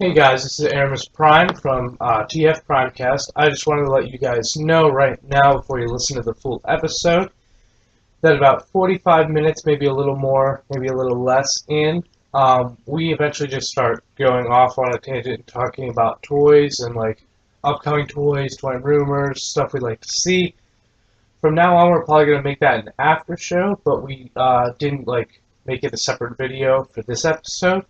Hey guys, this is Erimus Prime from TFPrimecast. I just wanted to let you guys know right now before you listen to the full episode that about 45 minutes, maybe a little more, maybe a little less we eventually just start going off on a tangent talking about toys and like upcoming toys, toy rumors, stuff we'd like to see. From now on, we're probably going to make that an after show, but we didn't like make it a separate video for this episode.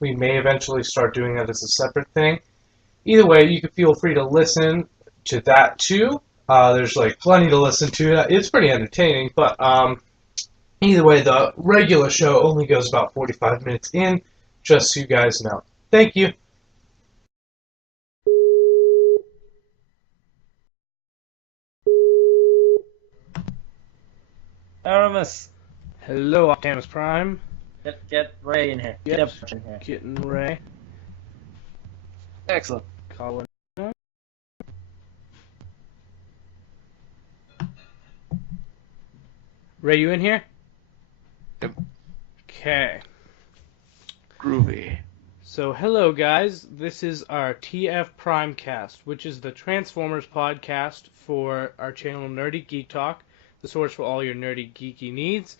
We may eventually start doing that as a separate thing. Either way, you can feel free to listen to that too. There's like plenty to listen to. It's pretty entertaining, but either way, the regular show only goes about 45 minutes in, just so you guys know. Thank you. Erimus, Hello, Optanimus Prime. get Ray in here. Get up in here. Getting Ray. Excellent. Colin. Ray, you in here? Yep. Okay. Groovy. So, hello, guys. This is our TFPrimecast, which is the Transformers podcast for our channel Nerdy Geek Talk, the source for all your nerdy geeky needs.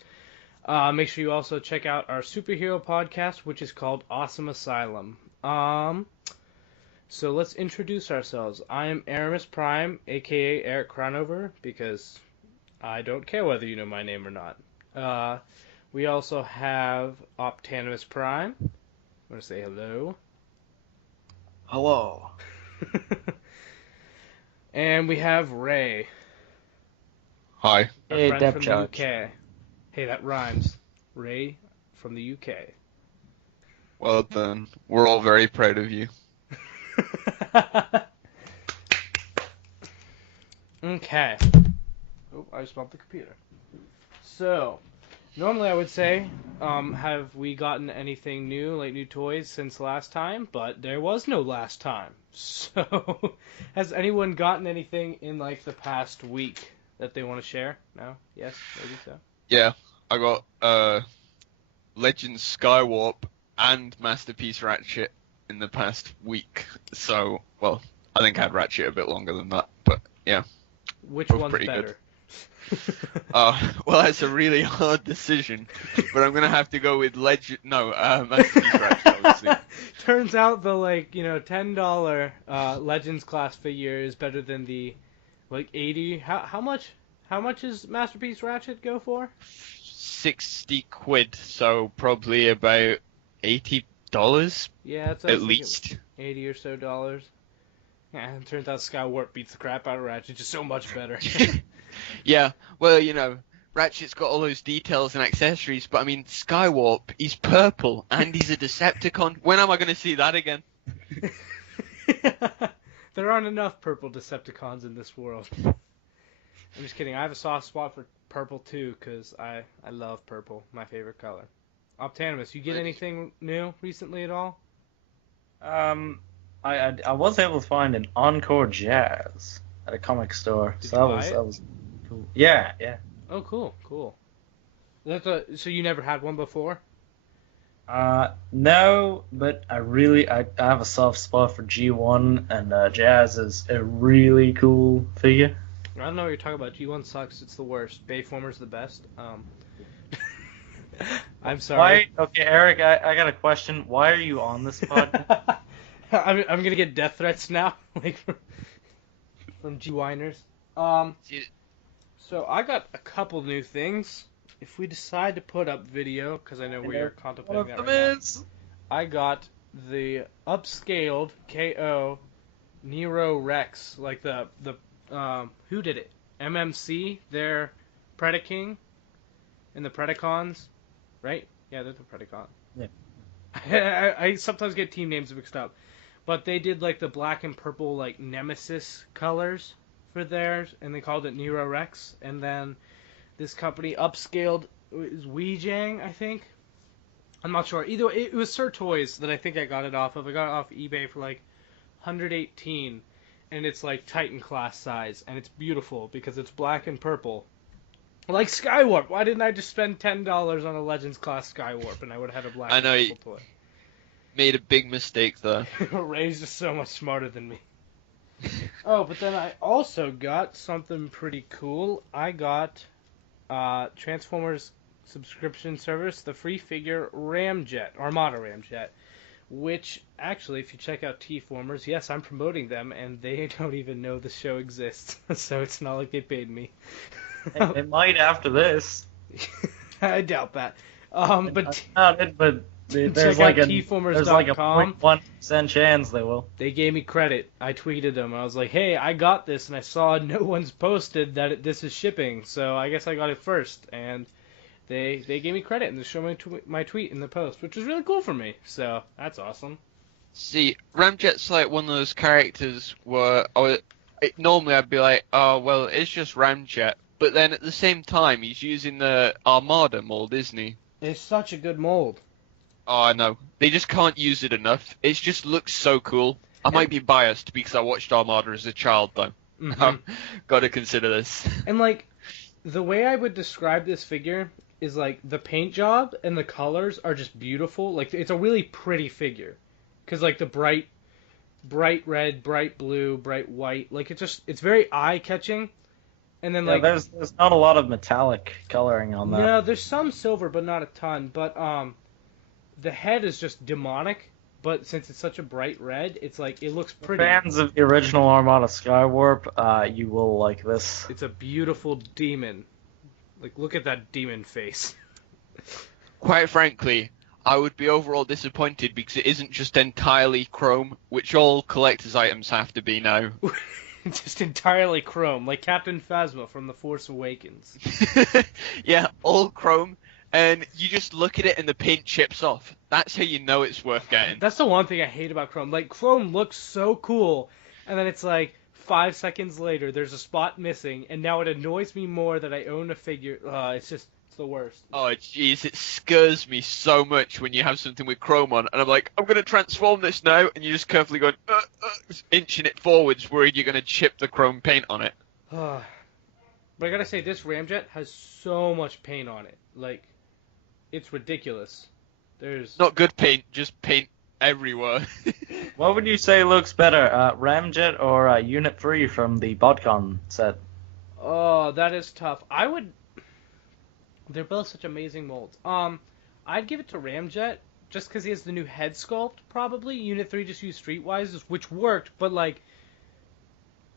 Make sure you also check out our superhero podcast, which is called Awesome Asylum. So let's introduce ourselves. I am Erimus Prime, aka Eric Cronover, because I don't care whether you know my name or not. We also have Optanimus Prime. I want to say hello. Hello. And we have Ray. Hi. Our Hey, friend Depth from Charge. the UK. Hey, that rhymes. Ray from the UK. Well done. We're all very proud of you. Okay. Oh, I just bumped the computer. So, normally I would say, have we gotten anything new, like new toys, since last time? But there was no last time. So, has anyone gotten anything in like the past week that they want to share? No? Yes? Maybe so? Yeah, I got Legends Skywarp and Masterpiece Ratchet in the past week. So, well, I think I had Ratchet a bit longer than that, but yeah. Which Both one's pretty better? Well, that's a really hard decision, but I'm gonna have to go with Masterpiece Ratchet, obviously. Turns out the $10 Legends class figure is better than the 80. How much is Masterpiece Ratchet go for? 60 quid, so probably about $80 Yeah, it's at least. 80 or so dollars. Yeah, it turns out Skywarp beats the crap out of Ratchet, just so much better. Yeah, well, Ratchet's got all those details and accessories, but I mean, Skywarp, he's purple and he's a Decepticon. When am I going to see that again? There aren't enough purple Decepticons in this world. I'm just kidding. I have a soft spot for purple too, because I love purple, my favorite color. Optanimus, you get anything new recently at all? I was able to find an Encore Jazz at a comic store, Did so you buy that was cool. Yeah. Oh, cool. So you never had one before? No, but I have a soft spot for G1, and Jazz is a really cool figure. I don't know what you're talking about. G1 sucks. It's the worst. Bayformer's the best. I'm sorry. Why? Okay, Eric, I got a question. Why are you on this podcast? I'm gonna get death threats now, like from G-Winers. So I got a couple new things. If we decide to put up video, because I know we are contemplating that right now, I got the upscaled KO Nero Rex, like the who did it? MMC, their Predaking, and the Predacons, right? Yeah, they're the Predacon. Yeah. I sometimes get team names mixed up, but they did like the black and purple like Nemesis colors for theirs, and they called it Nero Rex. And then this company upscaled is Weijang, I think. I'm not sure. Either it was Sir Toys that I think I got it off of. I got it off eBay for like 118, and it's like Titan class size, and it's beautiful because it's black and purple. Like Skywarp. Why didn't I just spend $10 on a Legends class Skywarp, and I would have had a black and purple toy? made a big mistake there. Ray's just so much smarter than me. Oh, but then I also got something pretty cool. I got Transformers subscription service, the free figure Armada Ramjet, which actually, if you check out T-Formers, yes, I'm promoting them, and they don't even know the show exists, so it's not like they paid me. They might after this. I doubt that. But there's check like out a tformers.com. 0.1% chance they will. They gave me credit. I tweeted them. I was like, "Hey, I got this," and I saw no one's posted that this is shipping, so I guess I got it first. And they gave me credit and they showed my tweet in the post, which was really cool for me. So that's awesome. See, Ramjet's like one of those characters where normally I'd be like, oh, well, it's just Ramjet. But then at the same time, he's using the Armada mold, isn't he? It's such a good mold. Oh, I know. They just can't use it enough. It just looks so cool. I might be biased because I watched Armada as a child, though. Mm-hmm. Got to consider this. And, like, the way I would describe this figure is, like, the paint job and the colors are just beautiful. Like, it's a really pretty figure. Because, like, the bright red, bright blue, bright white. Like, it's very eye-catching. And then, like... there's not a lot of metallic coloring on that. No, there's some silver, but not a ton. But, the head is just demonic, but since it's such a bright red, it's like, it looks pretty. Fans of the original Armada Skywarp, you will like this. It's a beautiful demon. Like, look at that demon face. Quite frankly, I would be overall disappointed because it isn't just entirely chrome, which all collector's items have to be now. Just entirely chrome, like Captain Phasma from The Force Awakens. Yeah, all chrome. And you just look at it and the paint chips off. That's how you know it's worth getting. That's the one thing I hate about Chrome. Like, Chrome looks so cool, and then it's like 5 seconds later, there's a spot missing, and now it annoys me more that I own a figure. It's the worst. Oh, jeez, it scares me so much when you have something with Chrome on, and I'm like, I'm going to transform this now, and you're just carefully going, inching it forwards, worried you're going to chip the Chrome paint on it. But I gotta say, this Ramjet has so much paint on it. Like, it's ridiculous. There's not good paint, just paint everywhere. What would you say looks better, Ramjet or Unit 3 from the BotCon set? Oh, that is tough. They're both such amazing molds. I'd give it to Ramjet just because he has the new head sculpt. Probably Unit 3 just used Streetwise, which worked, but like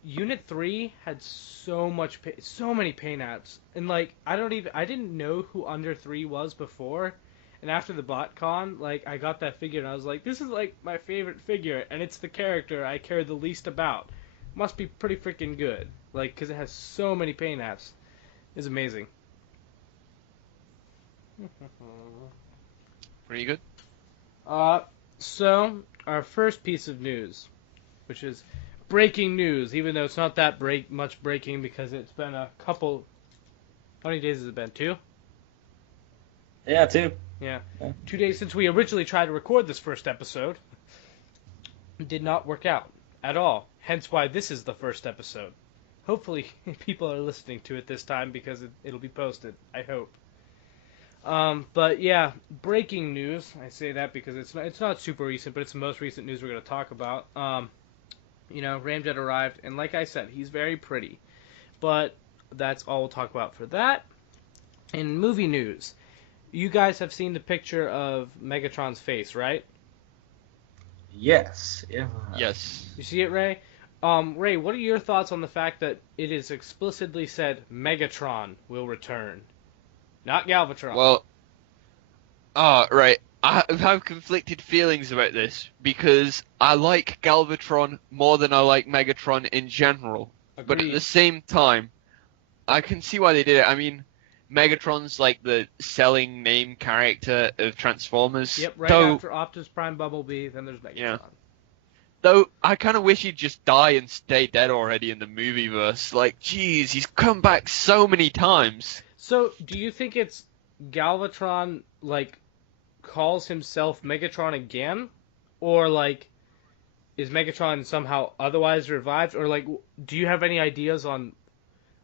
Unit 3 had so many paint apps, and like I didn't know who Under 3 was before, and after the BotCon, like I got that figure and I was like, this is like my favorite figure, and it's the character I care the least about. Must be pretty freaking good, like because it has so many paint apps. It's amazing. Pretty good. So our first piece of news, which is breaking news, even though it's not that much breaking because it's been a couple. How many days has it been? 2? Yeah, 2. Yeah. 2 days since we originally tried to record this first episode. It did not work out at all. Hence why this is the first episode. Hopefully people are listening to it this time because it'll be posted. I hope. But yeah, breaking news. I say that because it's not super recent, but it's the most recent news we're going to talk about. Ramjet arrived, and like I said, he's very pretty. But that's all we'll talk about for that. In movie news, you guys have seen the picture of Megatron's face, right? Yes. Yeah. Yes. You see it, Ray? Ray, what are your thoughts on the fact that it is explicitly said Megatron will return? Not Galvatron. Well, right. I have conflicted feelings about this because I like Galvatron more than I like Megatron in general. Agreed. But at the same time, I can see why they did it. I mean, Megatron's like the selling name character of Transformers. Yep, after Optimus Prime Bumblebee, then there's Megatron. Yeah. Though, I kind of wish he'd just die and stay dead already in the movieverse. Like, jeez, he's come back so many times. So, do you think it's Galvatron, like, calls himself Megatron again? Or, like, is Megatron somehow otherwise revived? Or, like, do you have any ideas on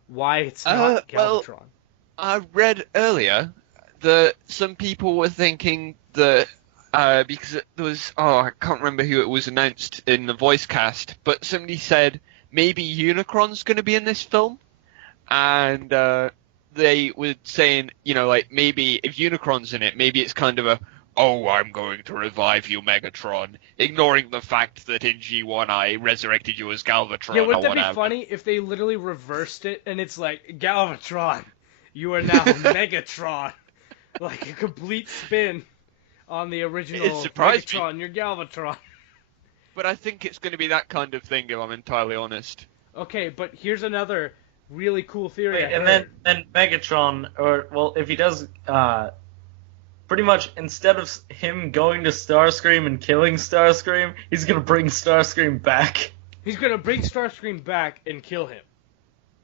why it's not Galvatron? Well, I read earlier that some people were thinking that because there was, I can't remember who it was announced in the voice cast, but somebody said maybe Unicron's going to be in this film, and they were saying, like maybe if Unicron's in it, maybe it's kind of a, oh, I'm going to revive you, Megatron, ignoring the fact that in G1 I resurrected you as Galvatron Yeah, or wouldn't that whatever. be funny if they literally reversed it and it's like, Galvatron, you are now Megatron. Like a complete spin on the original It surprised me. Megatron, you're Galvatron. But I think it's going to be that kind of thing, if I'm entirely honest. Okay, but here's another really cool theory. Wait, and then Megatron, if he does, pretty much instead of him going to Starscream and killing Starscream, he's gonna bring Starscream back. He's gonna bring Starscream back and kill him.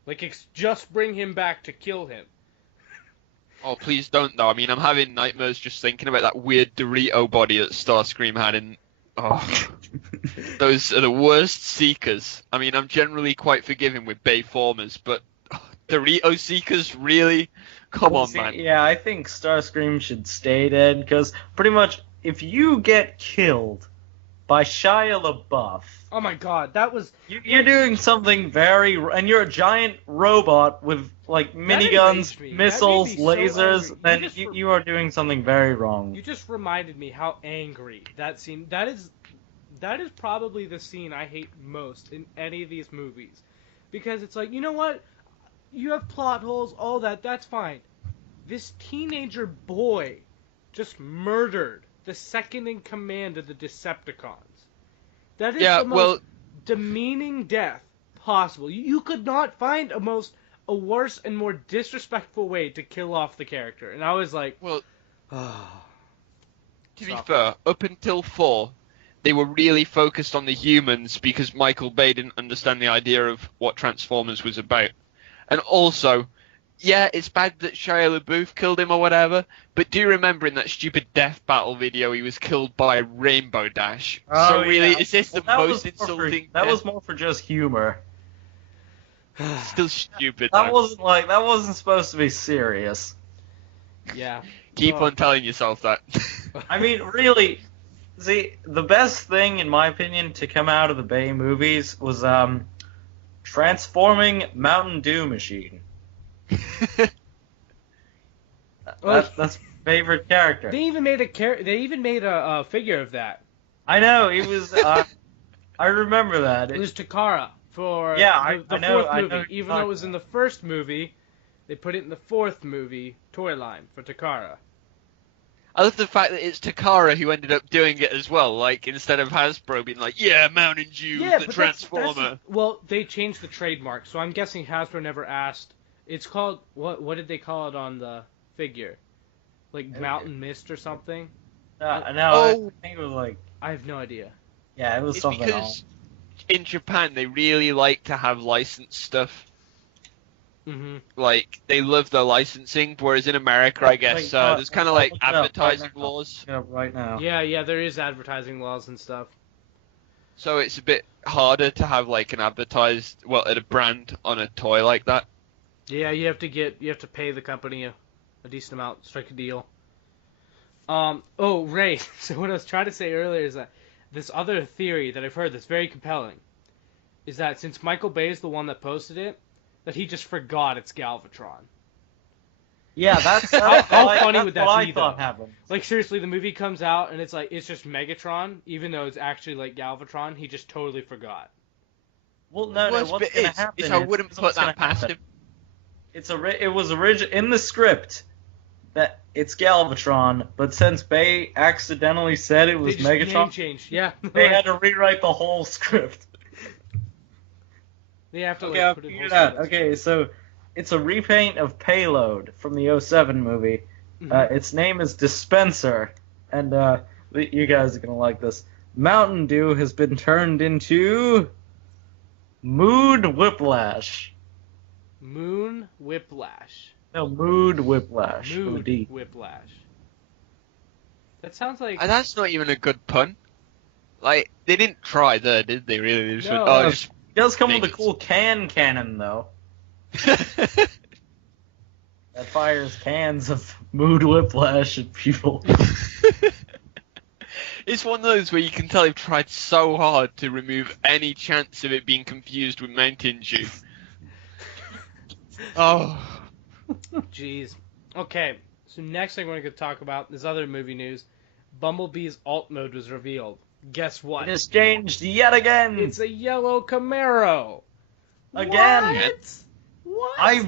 Like, just bring him back to kill him. Oh, please don't, though. I mean, I'm having nightmares just thinking about that weird Dorito body that Starscream had in... Oh, those are the worst Seekers. I mean, I'm generally quite forgiving with Bayformers, but Dorito Seekers, really? Come on, man. Yeah, I think Starscream should stay dead, because pretty much, if you get killed by Shia LaBeouf... Oh my god, that was... You're doing something very... And you're a giant robot with, like, miniguns, missiles, lasers, then you are doing something very wrong. You just reminded me how angry that scene... That is probably the scene I hate most in any of these movies. Because it's like, you know what? You have plot holes, all that, that's fine. This teenager boy just murdered the second in command of the Decepticons. That is the most demeaning death possible. You could not find a worse and more disrespectful way to kill off the character. And I was like, to be fair, up until 4, they were really focused on the humans because Michael Bay didn't understand the idea of what Transformers was about. And also, yeah, it's bad that Shia LaBeouf killed him or whatever, but do remember in that stupid death battle video he was killed by Rainbow Dash. Oh, so really, yeah. is this the most insulting That was more for just humor. Still stupid, That wasn't supposed to be serious. yeah. Keep on telling yourself that. I mean, really, see, the best thing, in my opinion, to come out of the Bay movies was, transforming Mountain Dew machine. That's my favorite character. They even made a figure of that. I know, it was, I remember that. It was Takara for the the fourth movie. Even though it was in the first movie, they put it in the fourth movie toy line for Takara. I love the fact that it's Takara who ended up doing it as well. Like, instead of Hasbro being like, yeah, Mountain Dew, the Transformer. Well, they changed the trademark, so I'm guessing Hasbro never asked. It's called, what did they call it on the figure? Like Mountain Mist or something? I think it was like... I have no idea. Yeah, it was It's something because else. in Japan they really like to have licensed stuff. Mm-hmm. Like, they love their licensing, whereas in America, I guess, there's kind of like look it up advertising right now. laws. Yeah, right now. Yeah, there is advertising laws and stuff. So it's a bit harder to have like an a brand on a toy like that. Yeah, you have to pay the company a decent amount, strike a deal. Ray, so what I was trying to say earlier is that this other theory that I've heard that's very compelling is that since Michael Bay is the one that posted it, that he just forgot it's Galvatron. Yeah, that's How funny would that what be, I thought though? happened. Like, seriously, the movie comes out and it's like, it's just Megatron, even though it's actually like Galvatron, he just totally forgot. Well, no, Worst what's bit gonna is happen? I wouldn't is put what's that gonna past happen. him. It was original in the script that it's Galvatron, but since Bay accidentally said it was They just name Megatron, changed, yeah. they had to rewrite the whole script. They have to Okay, I'll put it figure in it out. Okay, so it's a repaint of Payload from the 07 movie. Mm-hmm. Its name is Dispenser, and you guys are gonna like this. Mountain Dew has been turned into Mood Whiplash. Moon Whiplash. No, Mood Whiplash. with a Mood D. Whiplash. That sounds like... And that's not even a good pun. Like, they didn't try there, did they? Really? They just No. went, just It does come with make a it- cool cannon, though. That fires cans of Mood Whiplash at people. It's one of those where you can tell they've tried so hard to remove any chance of it being confused with Mountain Dew. Oh. Jeez. Okay, so next thing we're going to talk about is other movie news. Bumblebee's alt mode was revealed. Guess what? It has changed yet again. It's a yellow Camaro. Again. What? I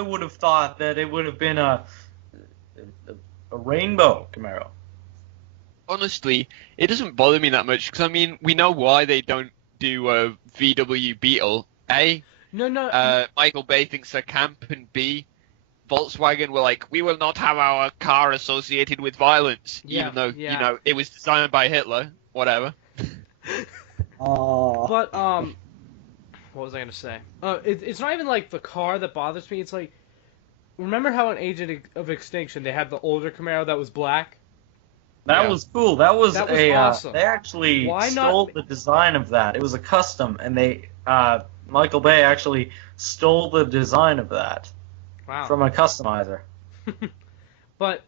would have thought that it would have been a rainbow Camaro. Honestly, it doesn't bother me that much, because, I mean, we know why they don't do a VW Beetle. A, No. Michael Bay thinks they're camp, and B, Volkswagen were like, we will not have our car associated with violence, even though, you know, it was designed by Hitler, whatever. But, what was I going to say? It's not even, like, the car that bothers me. It's like, remember how in Age of Extinction they had the older Camaro that was black? That was cool. That was awesome. They actually stole the design of that. It was a custom, and Michael Bay actually stole the design of that from a customizer. But,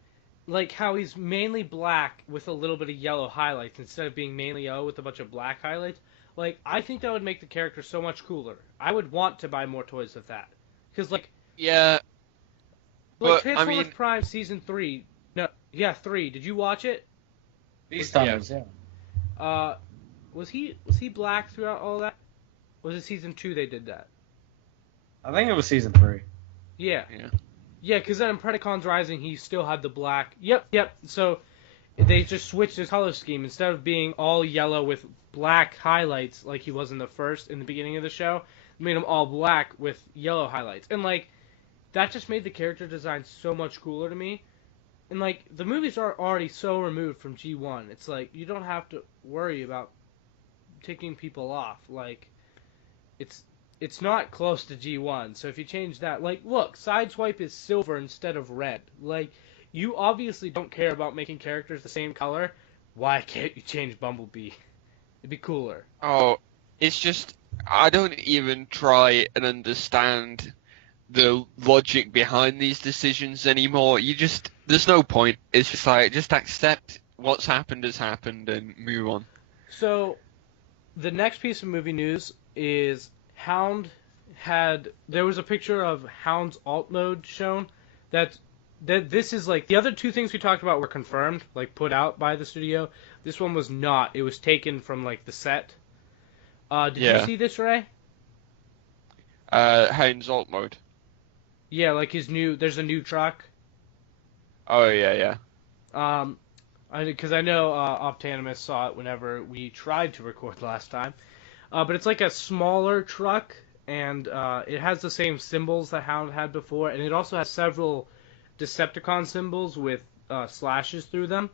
like, how he's mainly black with a little bit of yellow highlights instead of being mainly yellow with a bunch of black highlights. Like, I think that would make the character so much cooler. I would want to buy more toys of that. Because, like... Yeah. Like, Transformers Prime Season 3... No, yeah, 3. Did you watch it? These times, yeah. Was he black throughout all that? Was it Season 2 they did that? I think it was Season 3. Yeah. Yeah, because then in Predacons Rising, he still had the black... Yep. So, they just switched his color scheme. Instead of being all yellow with black highlights like he was in the beginning of the show, made him all black with yellow highlights. And, like, that just made the character design so much cooler to me. And, like, the movies are already so removed from G1. It's like, you don't have to worry about ticking people off. Like, it's not close to G1. So if you change that, like, look, Sideswipe is silver instead of red. Like, you obviously don't care about making characters the same color. Why can't you change Bumblebee? It'd be cooler. Oh, it's just, I don't even try and understand the logic behind these decisions anymore. There's no point. It's just like, just accept what's happened has happened and move on. So, the next piece of movie news is there was a picture of Hound's alt mode shown that this is like, the other two things we talked about were confirmed, like put out by the studio. This one was not. It was taken from like the set. Did you see this, Ray? Hound's alt mode. Yeah, like there's a new truck. Oh, yeah. Because I know Optanimus saw it whenever we tried to record last time. But it's like a smaller truck, and it has the same symbols that Hound had before, and it also has several Decepticon symbols with slashes through them,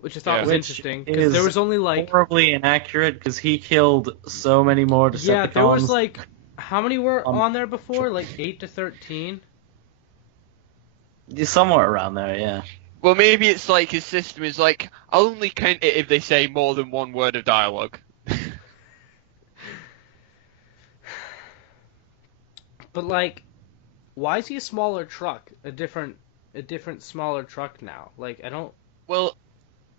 which I thought was interesting. Because there was only like horribly inaccurate because he killed so many more Decepticons. Yeah, there was like, how many were on there before? Like 8 to 13. Somewhere around there, yeah. Well, maybe it's like his system is like, I'll only count it if they say more than one word of dialogue. But like, why is he a smaller truck? A different smaller truck now? Like, I don't... Well,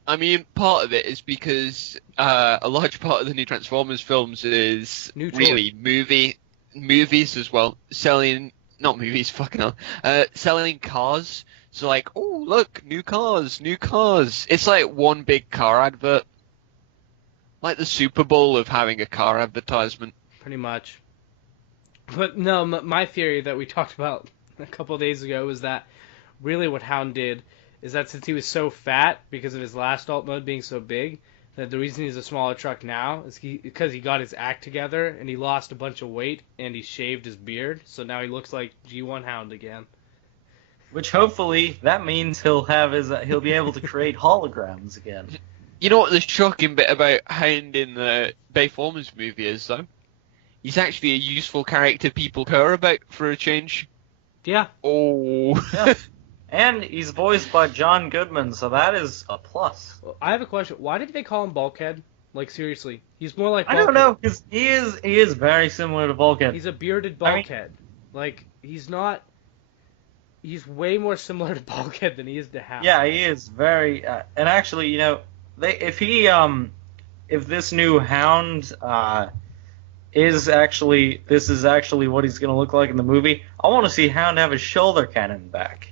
I mean, part of it is because a large part of the new Transformers films is really movies as well. Selling cars. So like, oh, look, new cars. It's like one big car advert. Like the Super Bowl of having a car advertisement. Pretty much. But no, my theory that we talked about a couple of days ago was that really what Hound did is that since he was so fat because of his last alt mode being so big, that the reason he's a smaller truck now is because he got his act together and he lost a bunch of weight and he shaved his beard, so now he looks like G1 Hound again. Which hopefully that means he'll be able to create holograms again. You know what the shocking bit about Hound in the Bayformers movie is, though? He's actually a useful character people care about for a change. Yeah. Oh. Yeah. And he's voiced by John Goodman, so that is a plus. I have a question. Why did they call him Bulkhead? Like, seriously. He's more like Bulkhead. I don't know, because he is very similar to Bulkhead. He's a bearded Bulkhead. Like, he's not he's way more similar to Bulkhead than he is to Hound. Yeah, he is very. And actually, if this new Hound is actually what he's gonna look like in the movie, I want to see Hound have his shoulder cannon back.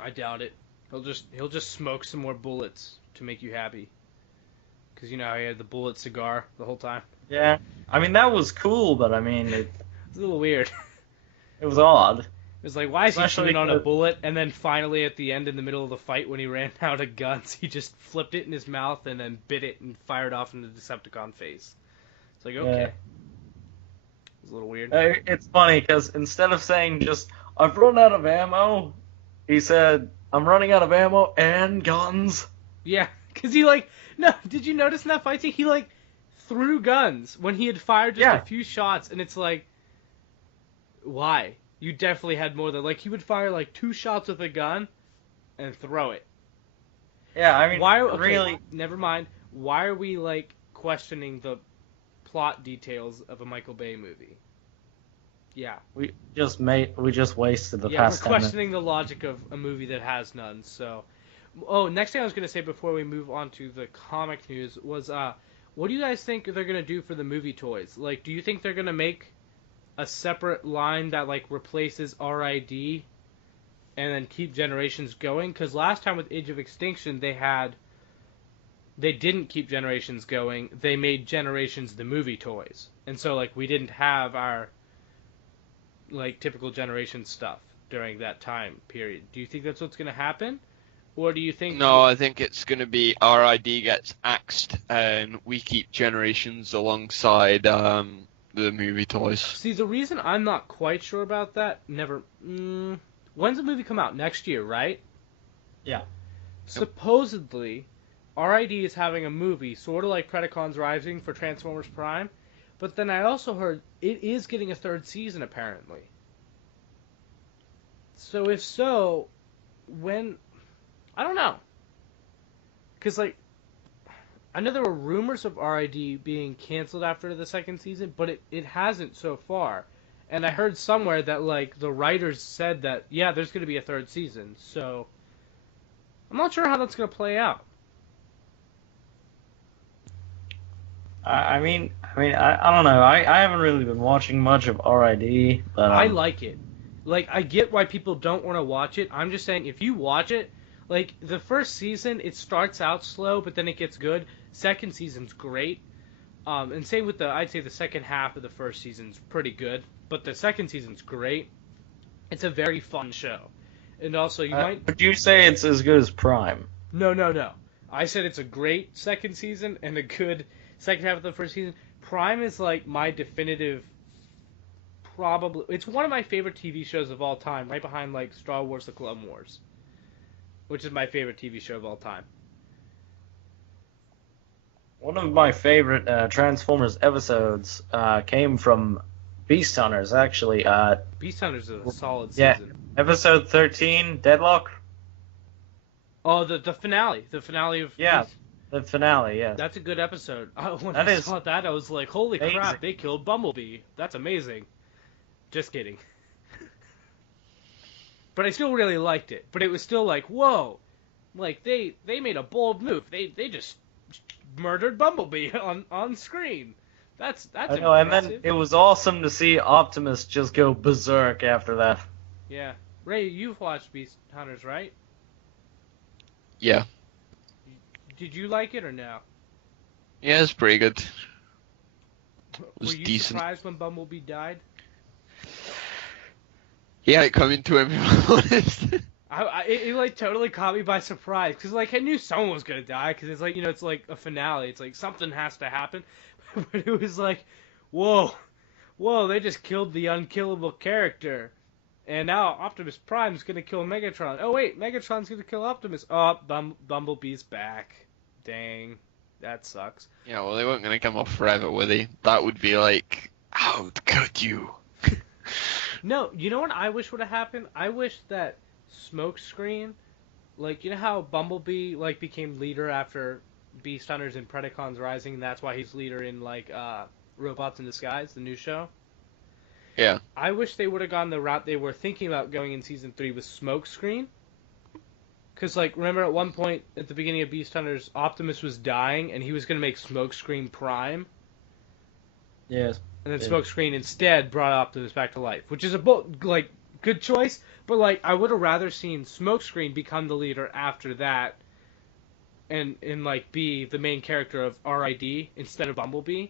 I doubt it. He'll just smoke some more bullets to make you happy. Because you know how he had the bullet cigar the whole time. Yeah, I mean that was cool, but I mean It's a little weird. it was odd. It was like, why is he Especially shooting on a the- bullet? And then finally at the end, in the middle of the fight, when he ran out of guns, he just flipped it in his mouth and then bit it and fired off into the Decepticon face. It's like, okay. Yeah. It was a little weird. It's funny because instead of saying just "I've run out of ammo," he said, "I'm running out of ammo and guns." Yeah, because no, did you notice in that fight scene, he threw guns when he had fired just a few shots, and it's like, why? You definitely had more than, he would fire 2 shots with a gun and throw it. Yeah, I mean, really, never mind. Why are we questioning the plot details of a Michael Bay movie? Yeah. We just wasted the Yeah, past we're 10 minutes. questioning the logic of a movie that has none. So, next thing I was going to say before we move on to the comic news was, what do you guys think they're going to do for the movie toys? Do you think they're going to make a separate line that replaces RID and then keep Generations going? Because last time with Age of Extinction, they didn't keep Generations going. They made Generations the movie toys, and so we didn't have our typical Generation stuff during that time period. Do you think that's what's going to happen? Or do you think... No, I think it's going to be RID gets axed and we keep Generations alongside the movie toys. See, the reason I'm not quite sure about that, when's the movie come out? Next year, right? Yeah. Supposedly, RID is having a movie, sort of like Predacons Rising for Transformers Prime, but then I also heard it is getting a 3rd season, apparently. So if so, when... I don't know. Because, I know there were rumors of RID being canceled after the 2nd season, but it hasn't so far. And I heard somewhere that, the writers said that, yeah, there's going to be a 3rd season. So, I'm not sure how that's going to play out. I don't know. I haven't really been watching much of RID, but I like it. I get why people don't want to watch it. I'm just saying, if you watch it, the first season, it starts out slow, but then it gets good. 2nd season's great. And same with I'd say the second half of the first season's pretty good, but the 2nd season's great. It's a very fun show. And also, Would you say it's as good as Prime? No. I said it's a great 2nd season and a good second half of the first season. Prime is my definitive, probably, it's one of my favorite TV shows of all time, right behind Star Wars: The Clone Wars, which is my favorite TV show of all time. One of my favorite Transformers episodes came from Beast Hunters, actually. Beast Hunters is a solid yeah, season. episode 13, Deadlock. Oh, the finale. The finale of... Yeah, the finale, yeah. That's a good episode. When That I is saw that, I was like, holy amazing. crap, they killed Bumblebee. That's amazing. Just kidding. But I still really liked it. But it was still whoa. They made a bold move. They just murdered Bumblebee on screen. That's I know, impressive. and then it was awesome to see Optimus just go berserk after that. Yeah. Ray, you've watched Beast Hunters, right? Yeah. Did you like it or no? Yeah, it's pretty good. It was Were you decent. surprised when Bumblebee died? Yeah, it coming to him, if I'm honest. It totally caught me by surprise because I knew someone was gonna die because it's it's a finale. It's something has to happen, but it was whoa, they just killed the unkillable character, and now Optimus Prime's gonna kill Megatron. Oh wait, Megatron's gonna kill Optimus. Oh, Bumblebee's back. Dang, that sucks. Yeah, well, they weren't going to come off forever, were they? That would be how could you? No, you know what I wish would have happened? I wish that Smokescreen, you know how Bumblebee became leader after Beast Hunters and Predacons Rising, and that's why he's leader in Robots in Disguise, the new show. Yeah. I wish they would have gone the route they were thinking about going in Season 3 with Smokescreen. Because, like, remember at one point at the beginning of Beast Hunters, Optimus was dying, and he was going to make Smokescreen Prime. Yes. And then Yeah. Smokescreen instead brought Optimus back to life, which is a good choice. But like, I would have rather seen Smokescreen become the leader after that, and like be the main character of RID instead of Bumblebee.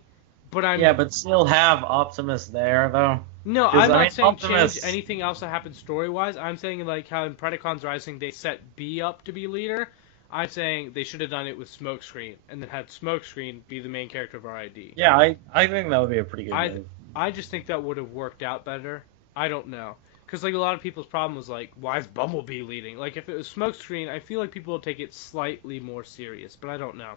But Yeah, but still have Optimus there though. no, 'Cause, I'm I not mean, saying Optimus- change anything else that happens story wise. I'm saying like how in Predacons Rising they set B up to be leader. I'm saying they should have done it with Smokescreen and then had Smokescreen be the main character of RID. Yeah, I think that would be a pretty good move. I just think that would have worked out better. I don't know. Because, like, a lot of people's problem was, like, why is Bumblebee leading? Like, if it was Smokescreen, I feel like people would take it slightly more serious, but I don't know.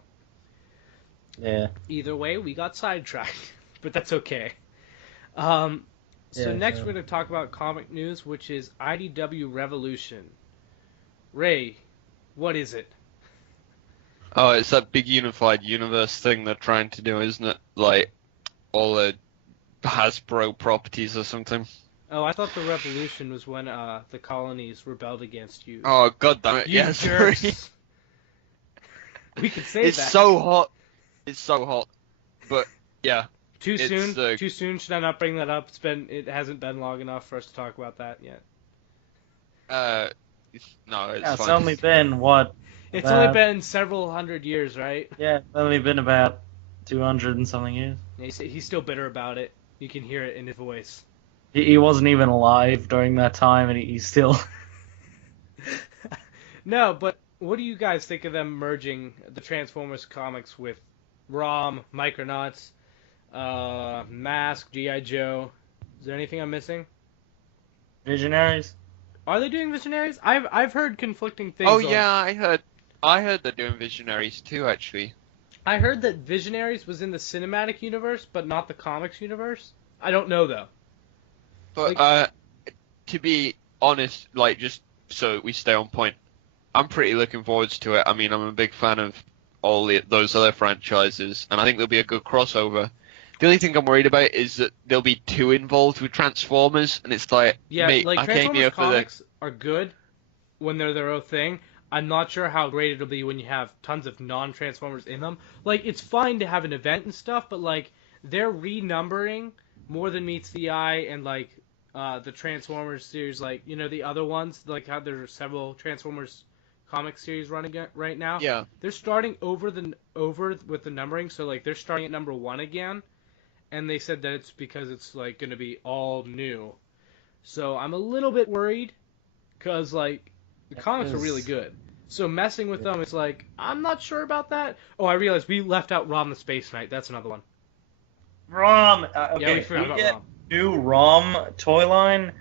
Yeah. Either way, we got sidetracked, but that's okay. So Yeah, next sure. we're going to talk about comic news, which is IDW Revolution. Ray, what is it? Oh, it's that big unified universe thing they're trying to do, isn't it? Like, all the Hasbro properties or something. Oh, I thought the Revolution was when the colonies rebelled against you. Oh, god damn it, You yeah, sorry. jerks. We could say It's that. so hot. It's so hot. But, yeah. Too it's, soon? Too soon? Should I not bring that up? It hasn't been long enough for us to talk about that yet. No, it's Yeah, it's fine. only been what? It's only been several hundred years, right? Yeah, it's only been about 200 and something years. He's still bitter about it. You can hear it in his voice. He wasn't even alive during that time, and he's still. No, but what do you guys think of them merging the Transformers comics with ROM, Micronauts, Mask, G.I. Joe? Is there anything I'm missing? Visionaries? Are they doing Visionaries? I've heard conflicting things. Oh, yeah, I heard they're doing Visionaries too, actually. I heard that Visionaries was in the cinematic universe, but not the comics universe. I don't know, though. But, to be honest, like, just so we stay on point, I'm pretty looking forward to it. I mean, I'm a big fan of those other franchises, and I think there'll be a good crossover. The only thing I'm worried about is that they'll be too involved with Transformers, and it's like, Yeah, mate, like I came Transformers here for the... comics are good when they're their own thing. I'm not sure how great it'll be when you have tons of non-Transformers in them. Like, it's fine to have an event and stuff, but, like, they're renumbering more than meets the eye, and, like, the Transformers series, like, you know, the other ones, like how there are several Transformers comic series running right now. Yeah. They're starting over with the numbering, so, like, they're starting at number 1 again, and they said that it's because it's, like, going to be all new. So I'm a little bit worried, because, like, the comics are really good. So messing with them, it's like, I'm not sure about that. Oh, I realized we left out Rom the Space Knight. That's another one. ROM! Yeah, Okay, we forgot about get Rom. new ROM toy line,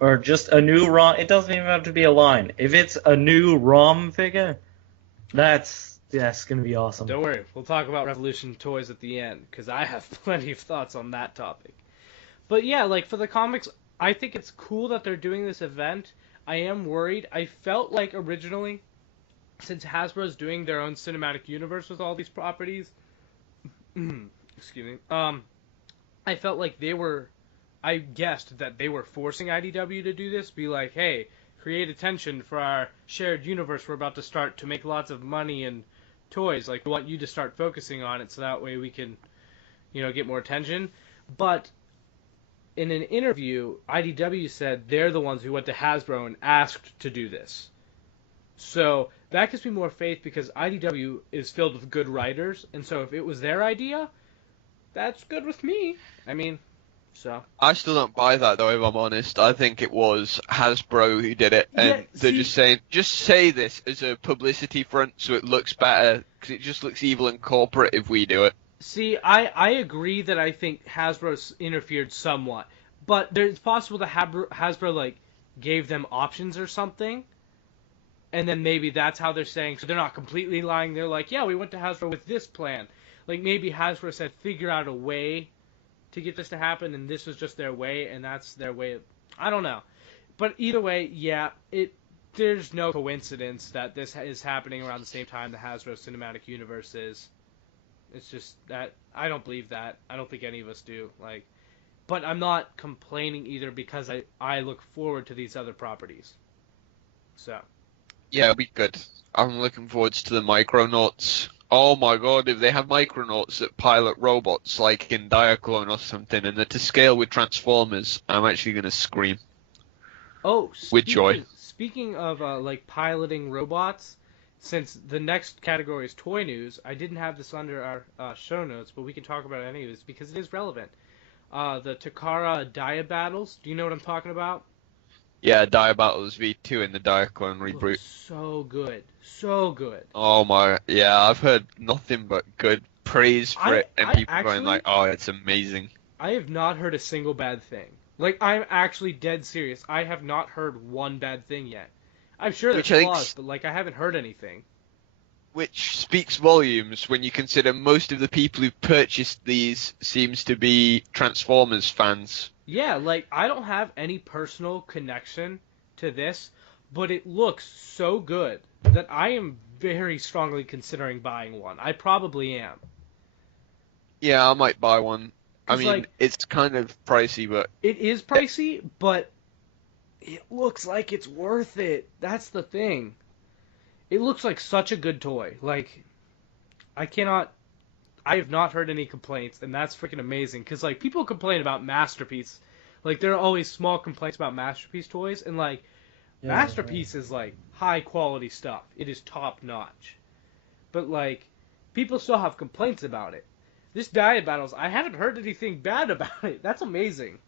or just a new ROM. It doesn't even have to be a line. If it's a new ROM figure, that's gonna be awesome. Don't worry, we'll talk about Revolution toys at the end, because I have plenty of thoughts on that topic. But yeah, like, for the comics, I think it's cool that they're doing this event. I am worried. I felt like originally, since Hasbro's doing their own cinematic universe with all these properties, excuse me, I felt like I guessed that they were forcing IDW to do this, be like, hey, create attention for our shared universe we're about to start to make lots of money and toys. Like, we want you to start focusing on it so that way we can, you know, get more attention. But in an interview, IDW said they're the ones who went to Hasbro and asked to do this. So that gives me more faith because IDW is filled with good writers, and so if it was their idea, that's good with me. I mean, so. I still don't buy that, though, if I'm honest. I think it was Hasbro who did it, and Yeah, they're see- just saying, just say this as a publicity front so it looks better, because it just looks evil and corporate if we do it. See, I agree that I think Hasbro interfered somewhat, but it's possible that Hasbro like gave them options or something, and then maybe that's how they're saying. So they're not completely lying. They're like, yeah, we went to Hasbro with this plan. Like maybe Hasbro said, figure out a way to get this to happen, and this was just their way, and that's their way. I don't know, but either way, yeah, there's no coincidence that this is happening around the same time the Hasbro Cinematic Universe is. It's just that I don't believe that. I don't think any of us do. Like, but I'm not complaining either because I look forward to these other properties. So. Yeah, it'll be good. I'm looking forward to the Micronauts. Oh my god, if they have Micronauts that pilot robots like in Diaclone or something, and they're to scale with Transformers, I'm actually going to scream. Oh, With joy. Speaking of like piloting robots, since the next category is toy news, I didn't have this under our show notes, but we can talk about it anyways because it is relevant. The Takara Dia Battles. Do you know what I'm talking about? Yeah, Dia Battles V2 in the Diaclone reboot. Looks so good, so good. Oh my, yeah, I've heard nothing but good praise for it, and people actually, going like, "Oh, it's amazing." I have not heard a single bad thing. Like, I'm actually dead serious. I have not heard one bad thing yet. I'm sure there's flaws, but like I haven't heard anything. Which speaks volumes when you consider most of the people who purchased these seems to be Transformers fans. Yeah, like I don't have any personal connection to this, but it looks so good that I am very strongly considering buying one. I probably am. Yeah, I might buy one. I mean, like, it's kind of pricey, but... It is pricey, but it looks like it's worth it. That's the thing. It looks like such a good toy. Like, I have not heard any complaints, and that's freaking amazing. Because, like, people complain about Masterpiece. Like, there are always small complaints about Masterpiece toys, and, like, Masterpiece is, like, high-quality stuff. It is top-notch. But, like, people still have complaints about it. This Dia Battles, I haven't heard anything bad about it. That's amazing.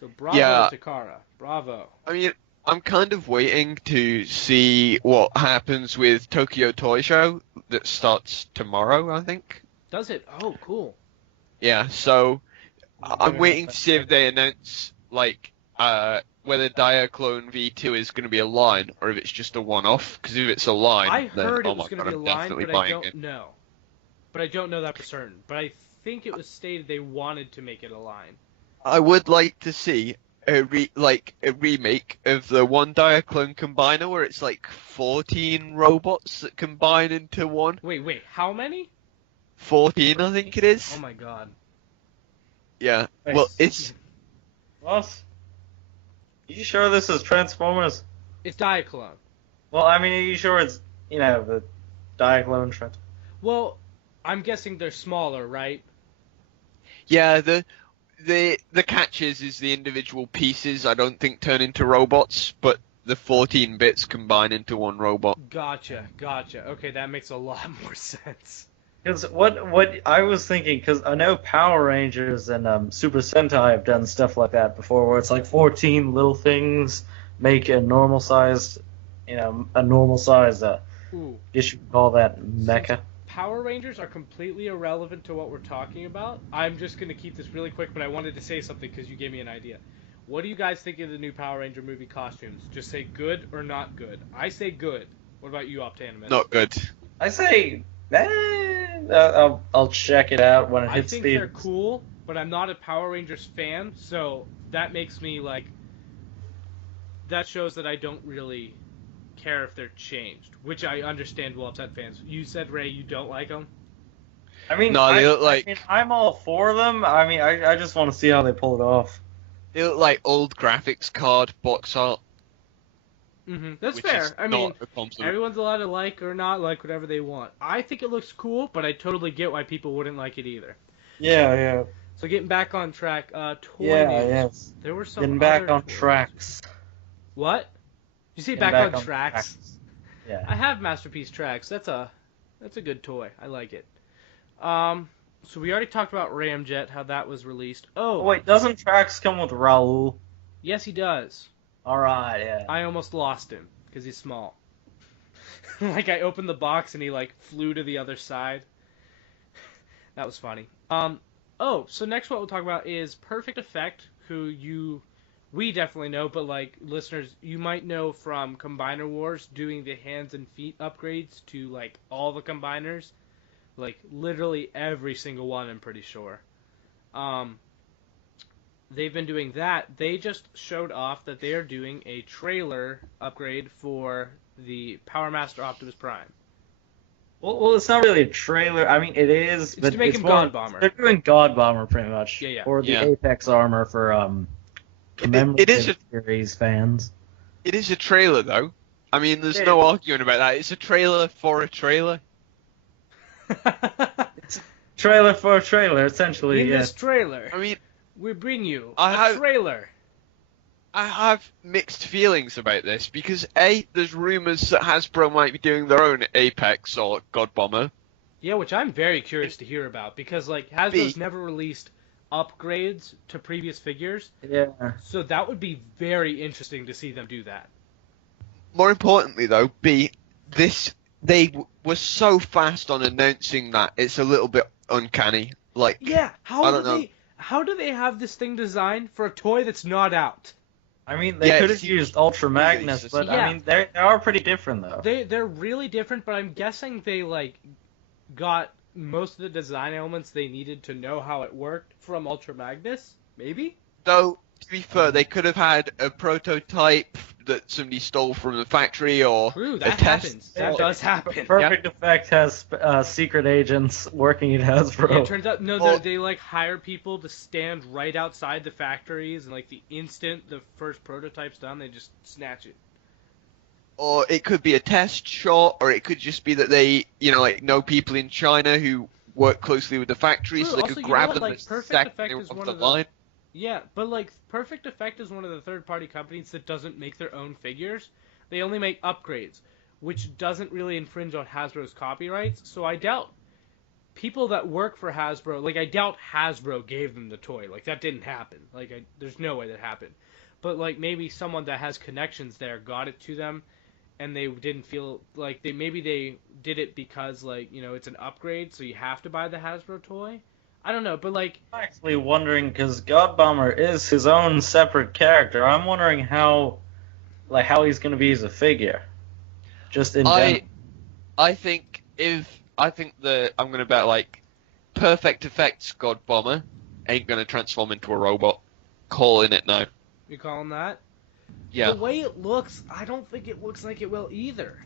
So, bravo, Takara. Bravo. I mean, I'm kind of waiting to see what happens with Tokyo Toy Show that starts tomorrow, I think. Does it? Oh, cool. Yeah, so I'm waiting to see if they announce, like, whether Diaclone V2 is going to be a line or if it's just a one-off. Because if it's a line, then, heard oh it was my going to god, be a I'm line, definitely but buying I don't it. know. But I don't know that for certain. But I think it was stated they wanted to make it a line. I would like to see a remake of the one Diaclone combiner where it's like 14 robots that combine into one. Wait, how many? 14, I think it is. Oh my god. Yeah. Nice. Well, it's Ross, you sure this is Transformers? It's Diaclone. Well, I mean, are you sure it's, the Diaclone Transformers? Well, I'm guessing they're smaller, right? yeah, the catches is the individual pieces I don't think turn into robots, but the 14 bits combine into one robot. Gotcha. Okay, that makes a lot more sense. Because what I was thinking, because I know Power Rangers and Super Sentai have done stuff like that before, where it's like 14 little things make a normal sized, I guess you could call that mecha. Power Rangers are completely irrelevant to what we're talking about. I'm just going to keep this really quick, but I wanted to say something because you gave me an idea. What do you guys think of the new Power Ranger movie costumes? Just say good or not good. I say good. What about you, Optanimus? Not good. I say, I'll check it out when it hits I think they're cool, but I'm not a Power Rangers fan, so that makes me like. That shows that I don't really care if they're changed, which I understand will upset fans. You said, Ray, you don't like them? I mean, no, they look like... I mean, I'm all for them. I mean, I just want to see how they pull it off. They look like old graphics card box art. Mm-hmm. That's fair. I mean, everyone's allowed to like or not like whatever they want. I think it looks cool, but I totally get why people wouldn't like it either. Yeah. So getting back on track, toy news. Yes. There were some Getting back on toys. tracks. What? You say Getting back on tracks? Yeah. I have Masterpiece Tracks. That's a good toy. I like it. So we already talked about Ramjet, how that was released. Oh wait, doesn't Tracks come with Raul? Yes, he does. Alright, yeah. I almost lost him because he's small. Like I opened the box and he like flew to the other side. That was funny. So next what we'll talk about is Perfect Effect, who we definitely know, but like listeners, you might know from Combiner Wars doing the hands and feet upgrades to like all the combiners, like literally every single one. I'm pretty sure. They've been doing that. They just showed off that they are doing a trailer upgrade for the Power Master Optimus Prime. Well, it's not really a trailer. I mean, it is, It's but to make him more- God Bomber. They're doing God Bomber pretty much. Yeah. Or the Yeah. Apex armor for It is a series fans. It is a trailer, though. I mean, there's Yeah. no arguing about that. It's a trailer for a trailer. Trailer for a trailer, essentially. In Yeah. this trailer, I mean, we bring you I a have- trailer. I have mixed feelings about this because A, there's rumours that Hasbro might be doing their own Apex or God Bomber. Yeah, which I'm very curious to hear about because like Hasbro's B. never released upgrades to previous figures, Yeah. so that would be very interesting to see them do that. More importantly, though, B, they were so fast on announcing that it's a little bit uncanny. Like, Yeah, I don't know. How do they have this thing designed for a toy that's not out? I mean, they Yeah, could have it's- used Ultra Magnus, it's- but Yeah. I mean, they are pretty different though. They're really different, but I'm guessing they like got most of the design elements they needed to know how it worked from Ultra Magnus, maybe? though, to be fair, they could have had a prototype that somebody stole from the factory or True, a that test. happens. That does happen. Perfect Effect has secret agents working at Hasbro. Yeah, it turns out no, Well- they like hire people to stand right outside the factories, and like the instant the first prototype's done, they just snatch it. Or it could be a test shot, or it could just be that they, know people in China who work closely with the factory, True, so they also, could you know grab what, them like, as Perfect second Effect they're is off one the of the- line. Yeah, but like Perfect Effect is one of the third-party companies that doesn't make their own figures. They only make upgrades, which doesn't really infringe on Hasbro's copyrights. So I doubt people that work for Hasbro, like I doubt Hasbro gave them the toy. Like that didn't happen. Like there's no way that happened. But like maybe someone that has connections there got it to them, and they didn't feel like they did it because like it's an upgrade, so you have to buy the Hasbro toy. I don't know, but like I'm actually wondering because God Bomber is his own separate character. I'm wondering how he's going to be as a figure. Just in general. I think I'm gonna bet like Perfect Effects God Bomber ain't gonna transform into a robot. Calling it now. you call him that. Yeah. The way it looks, I don't think it looks like it will either.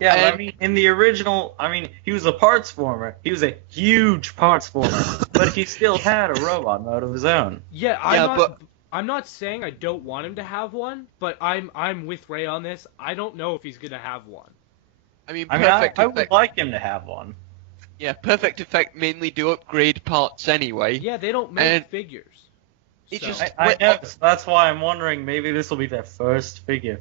Yeah, And- I mean, in the original, he was a parts former. He was a huge parts former, but he still had a robot mode of his own. Yeah, Yeah, I'm not saying I don't want him to have one, but I'm with Ray on this. I don't know if he's gonna have one. I mean, I Perfect would Effect. like him to have one. Yeah, Perfect Effect mainly do upgrade parts anyway. Yeah, they don't make And figures. it So, just- I know, so that's why I'm wondering maybe this will be their first figure.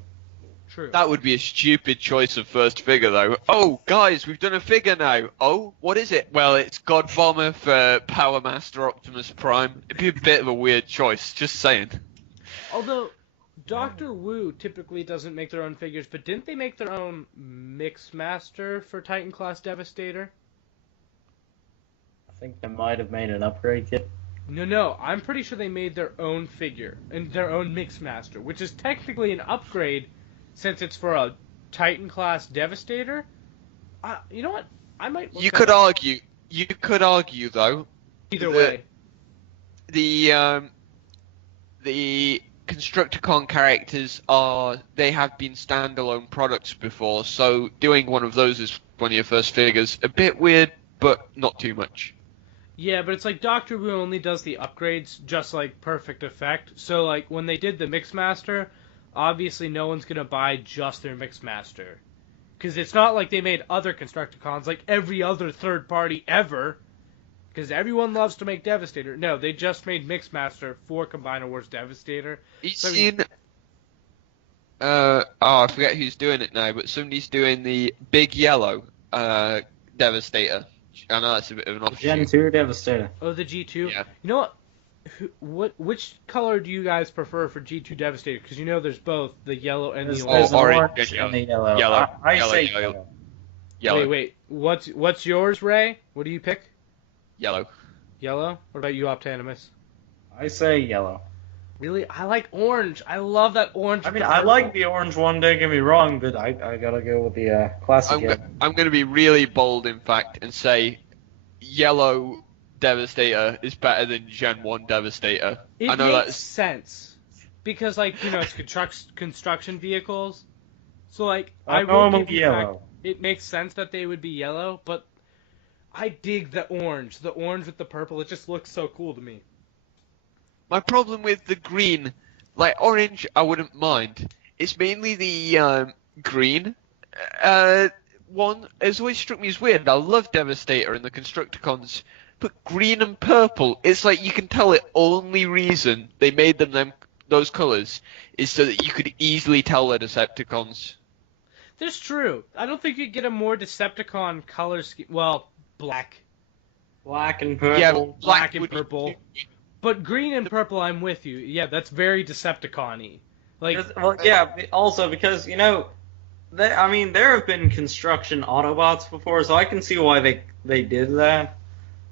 true. That would be a stupid choice of first figure, though. Oh, guys, we've done a figure now. Oh, what is it? Well, it's God Bomber for Power Master Optimus Prime. It'd be a bit of a weird choice, just saying. Although Doctor Wu typically doesn't make their own figures, but didn't they make their own Mix Master for Titan Class Devastator? I think they might have made an upgrade kit. No, I'm pretty sure they made their own figure and their own Mix Master, which is technically an upgrade since it's for a Titan Class Devastator. You know what? I might. Look You that could up. argue. You could argue, though, Either the- way. the Constructicon characters they have been standalone products before, so doing one of those as one of your first figures, a bit weird, but not too much. Yeah, but it's like Doctor Wu only does the upgrades, just like Perfect Effect. So like when they did the Mix Master, obviously no one's gonna buy just their Mix Master, because it's not like they made other Constructicons like every other third party ever. Because everyone loves to make Devastator. No, they just made Mix Master for Combiner Wars Devastator. You So, I seen? I forget who's doing it now, but somebody's doing the big yellow Devastator. I know that's a bit of an Gen offshoot. 2 Devastator. Oh, the G2. Yeah. You know what? Which color do you guys prefer for G2 Devastator? Because there's both the yellow and There's, the there's orange. an orange orange and and the yellow. yellow. I Yellow, say yellow. yellow. Yellow. Wait. What's yours, Ray? What do you pick? Yellow. Yellow? What about you, Optanimus? I say yellow. Really? I like orange. I love that orange. I mean, with I purple. like the orange one, don't get me wrong, but I gotta go with the classic yellow. I'm going to be really bold, in fact, and say yellow Devastator is better than Gen 1 Devastator. It I know makes that's sense. Because, it's construction vehicles. So, I I will go give with you yellow. it makes sense that they would be yellow, but I dig the orange with the purple. It just looks so cool to me. My problem with the green, like orange, I wouldn't mind. It's mainly the green. One has always struck me as weird. I love Devastator and the Constructicons, but green and purple, it's like you can tell the only reason they made them those colors is so that you could easily tell they're Decepticons. That's true. I don't think you'd get a more Decepticon color scheme. Well, black. Black and purple. Yeah, Black and would be- purple. But green and purple, I'm with you. Yeah, that's very Decepticon-y. Like, Well, yeah, also because, there have been construction Autobots before, so I can see why they did that.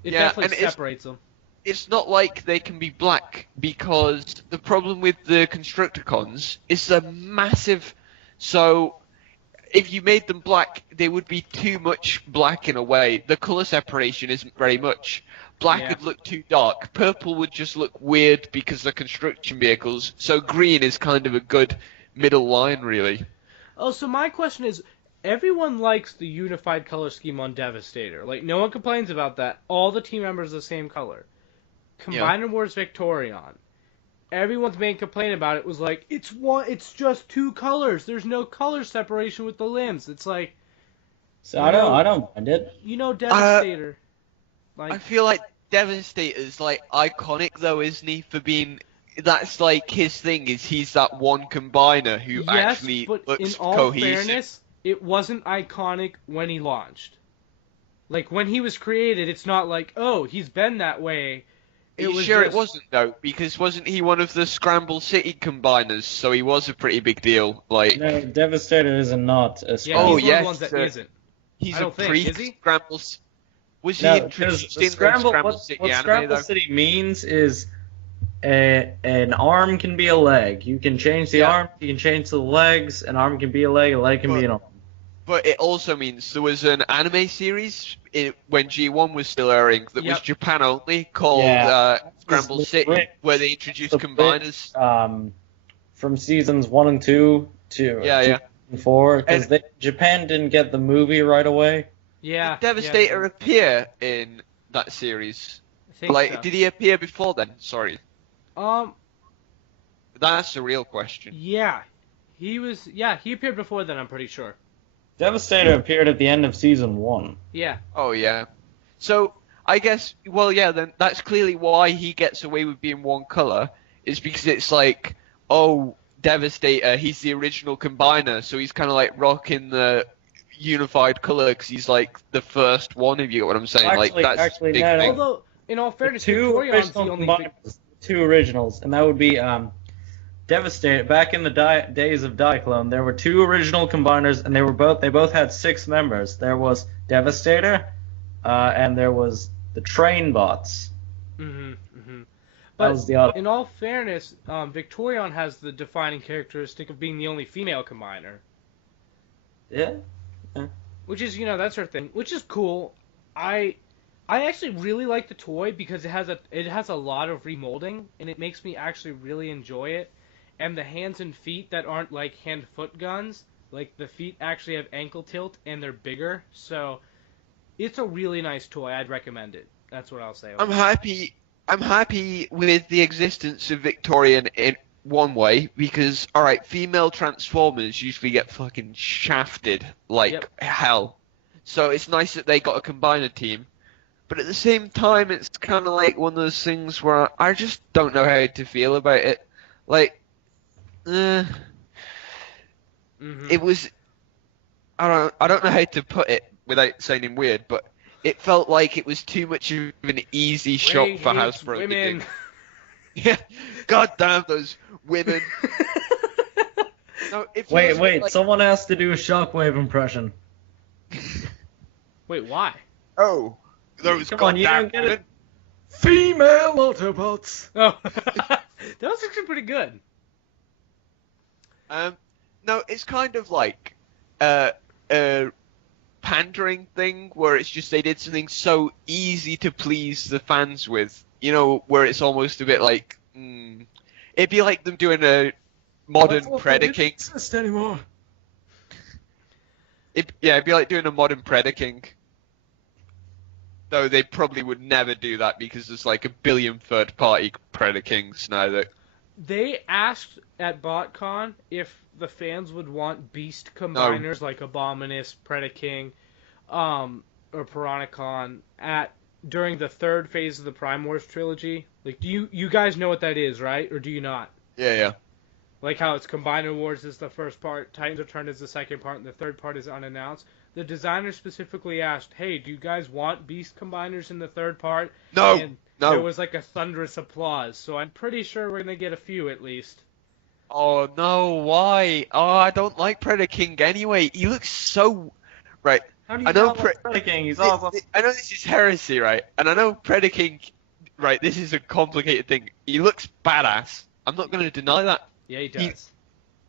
it Yeah, definitely and separates them. It's not like they can be black, because the problem with the Constructicons is they're massive. So if you made them black, they would be too much black in a way. The color separation isn't very much. Black Yeah. would look too dark. Purple would just look weird because they're construction vehicles. So green is kind of a good middle line, really. Oh, so my question is, everyone likes the unified color scheme on Devastator. Like, no one complains about that. All the team members are the same color. Combiner Wars Victorion. Everyone's main complaint about it was like, it's just two colors. There's no color separation with the limbs. It's like, So I don't mind it. Devastator. I feel like Devastator's like iconic though, isn't he? For being, that's like his thing, is he's that one combiner who yes, actually but looks in all cohesive. fairness, it wasn't iconic when he launched. Like, when he was created, it's not like, oh, he's been that way. Are you sure it wasn't though? Because wasn't he one of the Scramble City combiners? So he was a pretty big deal. Like, No, Devastator is not a Yeah, Scramble. he's one of the ones that isn't. he's I a don't think, pre is he? Scramble. Was he No, introduced because in Scramble, Scramble City what anime Scramble though? City means is an arm can be a leg. You can change the Yeah. arm, you can change the legs. An arm can be a leg can be an arm. But it also means there was an anime series when G1 was still airing that was Yep. Japan only, called Yeah. Scramble The City, Brit- where they introduced the combiners. From seasons 1 and 2 to Yeah. 4, because Japan didn't get the movie right away. Yeah. Did Devastator appear in that series? I think Like, so. did he appear before then? Sorry. Um, That's the real question. yeah. He appeared before then, I'm pretty sure. Devastator appeared at the end of season 1. Yeah. Oh, yeah. So, I guess, well, yeah, then that's clearly why he gets away with being one color, is because it's like, oh, Devastator, he's the original combiner, so he's kind of like rocking the unified color because he's like the first one, if you get what I'm saying. Actually- like, that's actually, a big no, thing. Although, in all fairness, Two Victorion's the original only... combiners, two originals, and that would be Devastator. Back in the days of Diaclone, there were two original combiners, and they both had 6 members. There was Devastator, and there was the Train Bots. Mm-hmm, mm-hmm. That was the other. In all fairness, Victorion has the defining characteristic of being the only female combiner. Yeah. Which is, that's her thing. Which is cool. I actually really like the toy because it has a lot of remolding, and it makes me actually really enjoy it. And the hands and feet that aren't like hand-foot guns, like the feet actually have ankle tilt and they're bigger. So it's a really nice toy. I'd recommend it. That's what I'll say. I'm happy with the existence of Victorian in one way, because, alright, female Transformers usually get fucking shafted like hell. So it's nice that they got a combiner team. But at the same time, it's kind of like one of those things where I just don't know how to feel about it. Like, it was... I don't know how to put it without sounding weird, but it felt like it was too much of an easy shot for Hasbro to do. Yeah, god damn those women. No, it feels Wait, like... someone has to do a Shockwave impression. Wait, why? Oh, those Come on, you goddamn don't get women. it. Female Autobots! Oh, that was actually pretty good. No, it's kind of like pandering thing where it's just they did something so easy to please the fans with, where it's almost a bit like, it'd be like them doing a modern Predaking. Exist anymore. It'd be like doing a modern Predaking. Though they probably would never do that because there's like a billion third-party Predakings now that... They asked at BotCon if the fans would want beast combiners like Abominus, Predaking, or Piranacon during the third phase of the Prime Wars trilogy. Like, do you guys know what that is, right? Or do you not? Yeah. Like how it's Combiner Wars is the first part, Titans Return is the second part, and the third part is unannounced. The designer specifically asked, hey, do you guys want beast combiners in the third part? No, and no. There was like a thunderous applause, so I'm pretty sure we're going to get a few at least. Oh, no, why? Oh, I don't like Predaking anyway. He looks so... Right. How do you not like Predaking? He's awesome. I know this is heresy, right? And I know Predaking... Right, this is a complicated thing. He looks badass. I'm not going to deny that. Yeah, he does.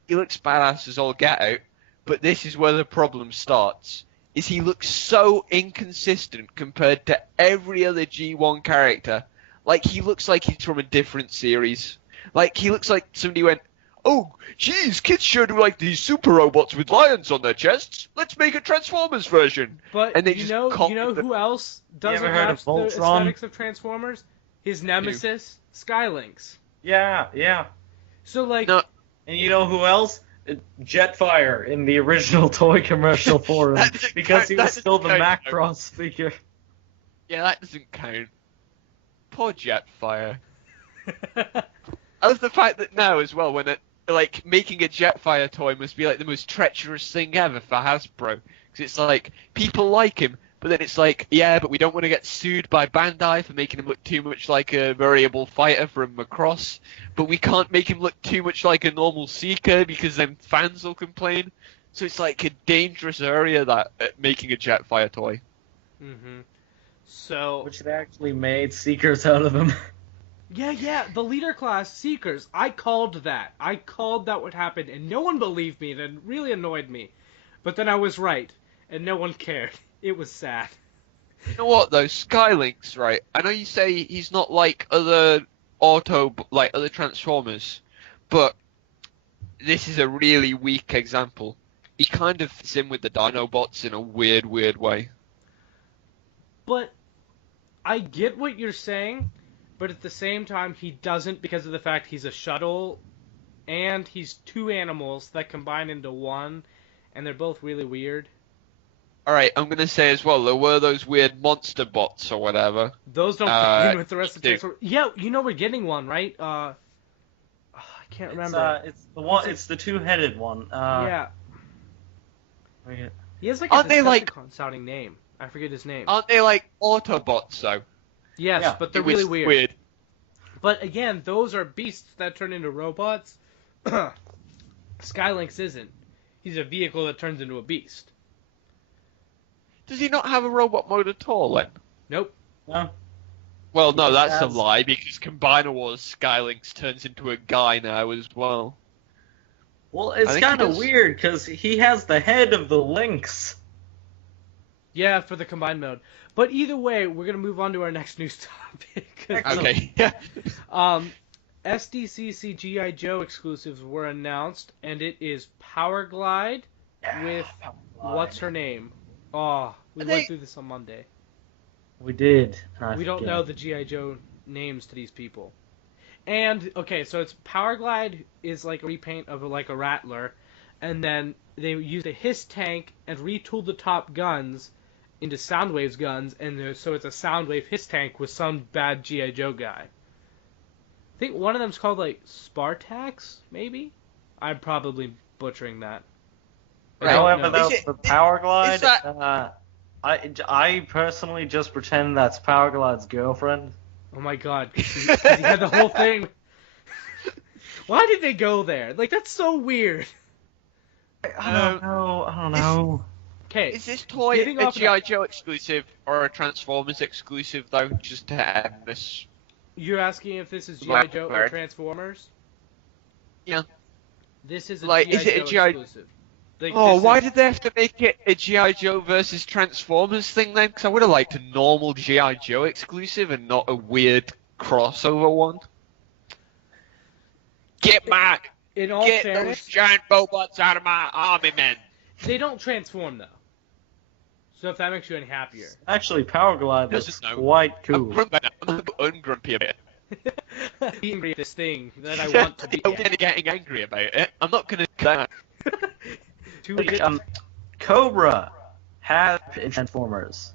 He looks badass as all get out, but this is where the problem starts. Is he looks so inconsistent compared to every other G1 character. Like, he looks like he's from a different series. Like, he looks like somebody went, oh, geez, kids sure do like these super robots with lions on their chests. Let's make a Transformers version. But and they you know who else doesn't match the aesthetics of Transformers? His nemesis, Skylynx. Yeah. So, like... No. And you know who else? Jetfire in the original toy commercial for him. Because he was still the Macross figure. Yeah, that doesn't count. Poor Jetfire. I love the fact that now as well, when making a Jetfire toy must be like the most treacherous thing ever for Hasbro. Because it's like, people like him, but then it's like, yeah, but we don't want to get sued by Bandai for making him look too much like a variable fighter from Macross. But we can't make him look too much like a normal Seeker because then fans will complain. So it's like a dangerous area making a Jetfire toy. Mm-hmm. So... Which they actually made Seekers out of him. Yeah, the leader class Seekers. I called that. I called that would happen, and no one believed me, and it really annoyed me. But then I was right, and no one cared. It was sad. You know what, though? Skylynx, right? I know you say he's not like other Transformers, but this is a really weak example. He kind of fits in with the Dinobots in a weird way. But I get what you're saying, but at the same time, he doesn't because of the fact he's a shuttle, and he's two animals that combine into one, and they're both really weird. Alright, I'm gonna say as well, there were those weird monster bots or whatever. Those don't fit in with the rest of the Transformers. Yeah, you know we're getting one, right? I can't remember. It's the two-headed one. Yeah. He has like Aren't a they like sounding name. I forget his name. Aren't they like Autobots though? Yes, yeah, but they're really weird. But again, those are beasts that turn into robots. Skylynx isn't. He's a vehicle that turns into a beast. Does he not have a robot mode at all then? Nope. No. Well, no, that's a lie, because Combiner Wars Skylynx turns into a guy now as well. Well, it's kind of weird, because he has the head of the Lynx. Yeah, for the combined mode. But either way, we're going to move on to our next news topic. Okay. SDCC G.I. Joe exclusives were announced, and it is Powerglide with... What's her name? Oh, we went through this on Monday. We did. We don't know the G.I. Joe names to these people. And, okay, so it's Powerglide is like a repaint of like a Rattler, and then they used a Hiss tank and retooled the top guns into Soundwave's guns, and so it's a Soundwave Hiss tank with some bad G.I. Joe guy. I think one of them's called like Spartax, maybe? I'm probably butchering that. However, the Powerglide, I personally just pretend that's Powerglide's girlfriend. Oh my god, because he had the whole thing. Why did they go there? Like, that's so weird. I don't know. Okay. Is this toy a G.I. Joe exclusive or a Transformers exclusive, though? Just to end this. You're asking if this is G.I. Joe or Transformers? Yeah. This is a G.I. Joe exclusive. Why did they have to make it a G.I. Joe versus Transformers thing then? Because I would have liked a normal G.I. Joe exclusive and not a weird crossover one. Get fairness, those giant robots out of my army, men. They don't transform, though. So if that makes you any happier. Actually, Power Glide This looks is no- quite I'm cool. grumpy now. I'm ungrumpy a bit. Being this thing that I want to be. I'm getting angry about it. I'm not gonna that. Cobra has Transformers.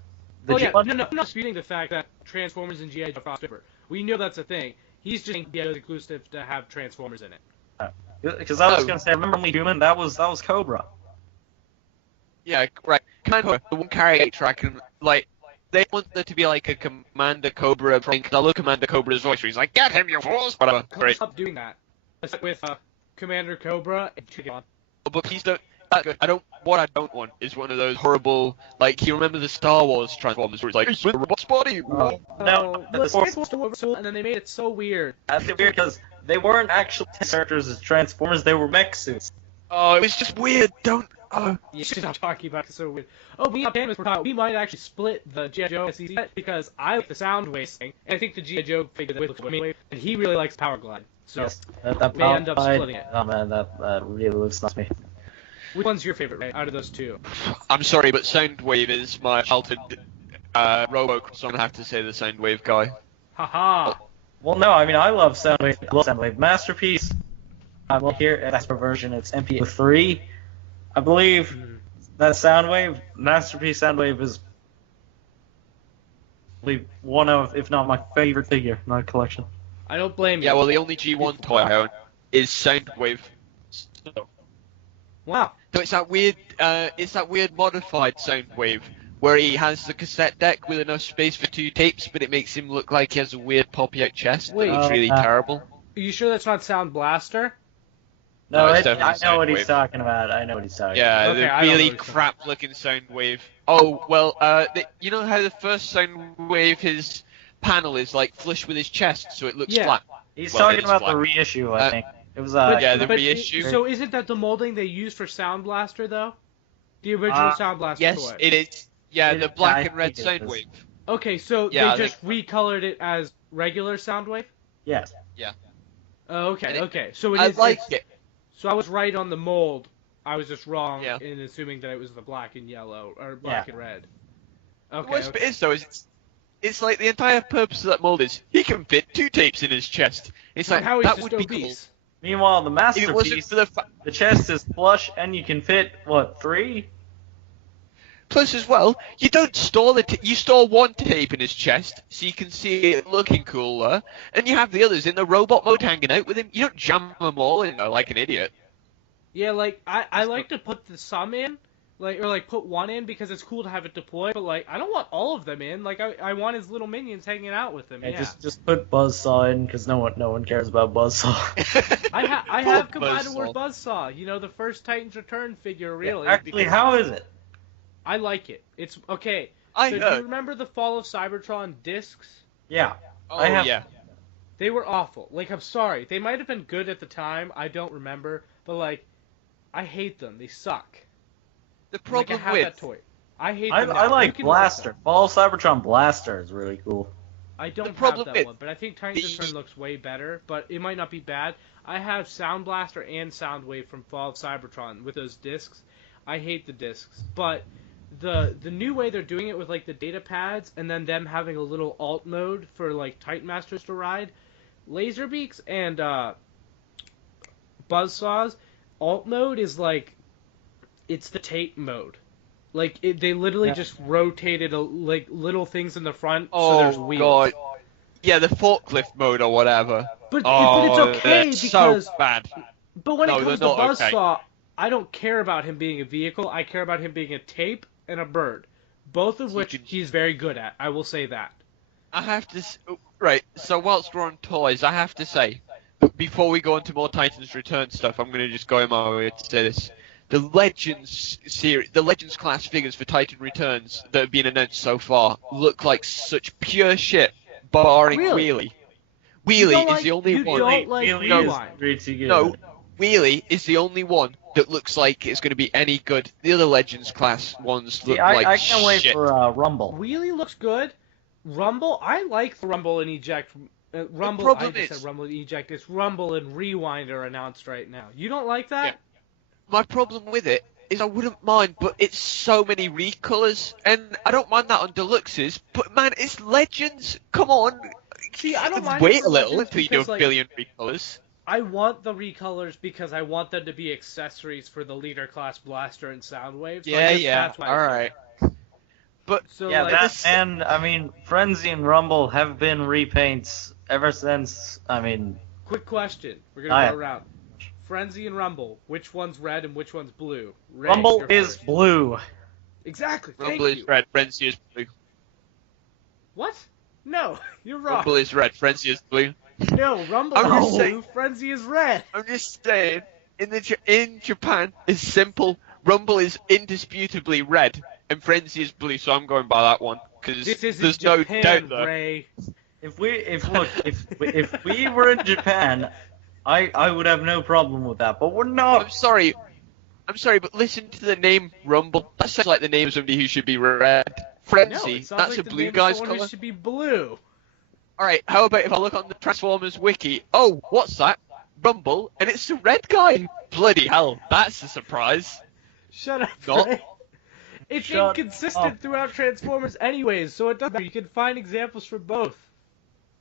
Oh yeah, no, I'm not disputing the fact that Transformers and G.I. Joe crossed over. We know that's a thing. He's just saying G.I. Joe's exclusive to have Transformers in it. Because I was gonna say, remember Only Human? That was Cobra. Yeah, right. Commander, the one character I can like. They want there to be like a Commander Cobra thing. Cause I love Commander Cobra's voice. Where he's like, "Get him, you fools!" Whatever. Great. Stop doing that. With Commander Cobra and Chicken. But please don't. I don't. What I don't want is one of those horrible. Like, you remember the Star Wars Transformers where it's like, "It's with the robot's body." No, the Transformers were so, and then they made it so weird. That's weird because they weren't actually characters as Transformers. They were mech suits. Oh, it was just weird. Don't. Oh. Yeah, stop talking about it. It's so weird. Oh, me and Optanimus were talking. We might actually split the G.I. Joe SEC because I like the Soundwave thing, and I think the G.I. Joe figure that looks good, and he really likes Power Glide. So Yes, that may end up splitting it. Oh man, that really looks nice to me. Which one's your favorite, Ray, out of those two? I'm sorry, but Soundwave is my childhood Robo, so I'm gonna have to say the Soundwave guy. Haha. Well, no, I mean I love Soundwave. I love Soundwave. Masterpiece. I'm here at Astro version. It's MP3. I believe that Soundwave, Masterpiece Soundwave, is one of, if not my favorite figure in my collection. I don't blame you. Yeah, well, the only G1 toy I own is Soundwave. So Wow. it's that weird modified Soundwave where he has the cassette deck with enough space for 2 tapes, but it makes him look like he has a weird poppy-out chest. Wait. That looks really terrible. Are you sure that's not Sound Blaster? No, it's I definitely know what he's Soundwave. talking about. I know what he's talking Yeah, Okay, the I don't know really what you're crap-looking Soundwave. Oh, well, you know how the first Soundwave, his panel is like flush with his chest, so it looks Yeah. flat. about. He's Well, talking it is about the flat. reissue, I think. It was yeah, the but reissue. So isn't that the molding they used for Sound Blaster, though? The original Sound Blaster Yes, toy. it is. Yeah, the It- black I and red think it is. Soundwave. Okay, so Yeah, they just recolored it as regular Soundwave? Yes. Oh, okay, And it- okay. So I it's, like it. So I was right on the mold. I was just wrong Yeah. in assuming that it was the black and yellow, or black Yeah. and red. The Okay, worst bit okay. is, though, is it's like the entire purpose of that mold is he can fit 2 tapes in his chest. It's like, How he's that just would be obese. Meanwhile, the cool. If it wasn't Masterpiece, for the the chest is flush, and you can fit, what, 3? Plus, as well, you don't store you store 1 tape in his chest, so you can see it looking cooler, and you have the others in the robot mode hanging out with him. You don't jam them all in there like an idiot. Yeah, like, I like to put some in, or put one in because it's cool to have it deploy, but, like, I don't want all of them in. Like, I want his little minions hanging out with him, Yeah, yeah. just put Buzzsaw in, because no one cares about Buzzsaw. I have Poor combined with Buzzsaw. Buzzsaw, you know, the first Titans Return figure, really. Actually, because how is it? I like it. It's, okay, I so do heard. you remember the Fall of Cybertron discs? Yeah. Oh, I have- yeah. They were awful. Like, I'm sorry. They might have been good at the time. I don't remember. But, like, I hate them. They suck. The Like, I problem have with that toy. I hate I them now. You like can Blaster. Fall of Cybertron Blaster is really cool. I don't have problem that with one, but I think Titans the- Return looks way better, but it might not be bad. I have Sound Blaster and Soundwave from Fall of Cybertron with those discs. I hate the discs, but the new way they're doing it with, like, the data pads and then them having a little alt mode for, like, Titan Masters to ride, Laserbeaks and Buzzsaws, alt mode is, like, it's the tape mode. Like, they literally just rotated, like, little things in the front so there's Oh, wheels. God. Yeah, the forklift mode or whatever. But Oh, it's okay that's because... so bad. But when No, it comes to they're not okay. Buzzsaw, I don't care about him being a vehicle. I care about him being a tape and a bird. Both of You which can- he's very good at. I will say that. I have to... Right, so whilst we're on toys, I have to say, before we go into more Titans Return stuff, I'm going to just go in my way to say this. The Legends series, the Legends class figures for Titan Returns that have been announced so far look like such pure shit, barring Really? Wheelie. You Wheelie don't is like- the only you one. don't like Wheelie Rewind. is pretty good. No, Wheelie is the only one that looks like it's going to be any good. The other Legends class ones look See, I, like I can't wait shit. for Rumble. Wheelie looks good. Rumble, I like the Rumble and Eject. Rumble, I problem just is- said Rumble and Eject. It's Rumble and Rewind are announced right now. You don't like that? Yeah. My problem with it is I wouldn't mind, but it's so many recolors, and I don't mind that on deluxes. But man, it's Legends. Come on, See, I don't mind it wait for a little Legends until you do because, a like, billion recolors. I want the recolors because I want them to be accessories for the leader class blaster and Soundwave. So I guess that's why. All right. But So Yeah, like, that and I mean, Frenzy and Rumble have been repaints ever since. I mean, quick question. We're gonna Aye. go around. Frenzy and Rumble. Which one's red and which one's blue? Ray, Rumble you're is first. blue. Exactly. Rumble Thank is you. red, Frenzy is blue. What? No, you're wrong. Rumble is red, Frenzy is blue. No, Rumble I'm is just blue. saying- Frenzy is red. I'm just saying, in Japan, it's simple. Rumble is indisputably red, and Frenzy is blue, so I'm going by that one. Because This isn't there's Japan, no doubt there. Ray. If we were in Japan, I would have no problem with that. But we're not. I'm sorry, but listen to the name Rumble. That sounds like the name of somebody who should be red. No, Frenzy, it sounds that's like a the blue name guy's of someone color. who should be blue. Alright, how about if I look on the Transformers wiki? Oh, what's that? Rumble, and it's a red guy. Bloody hell, that's a surprise. Shut up, Not- Ray. It's Shut inconsistent up. throughout Transformers anyways, so it doesn't matter. You can find examples for both.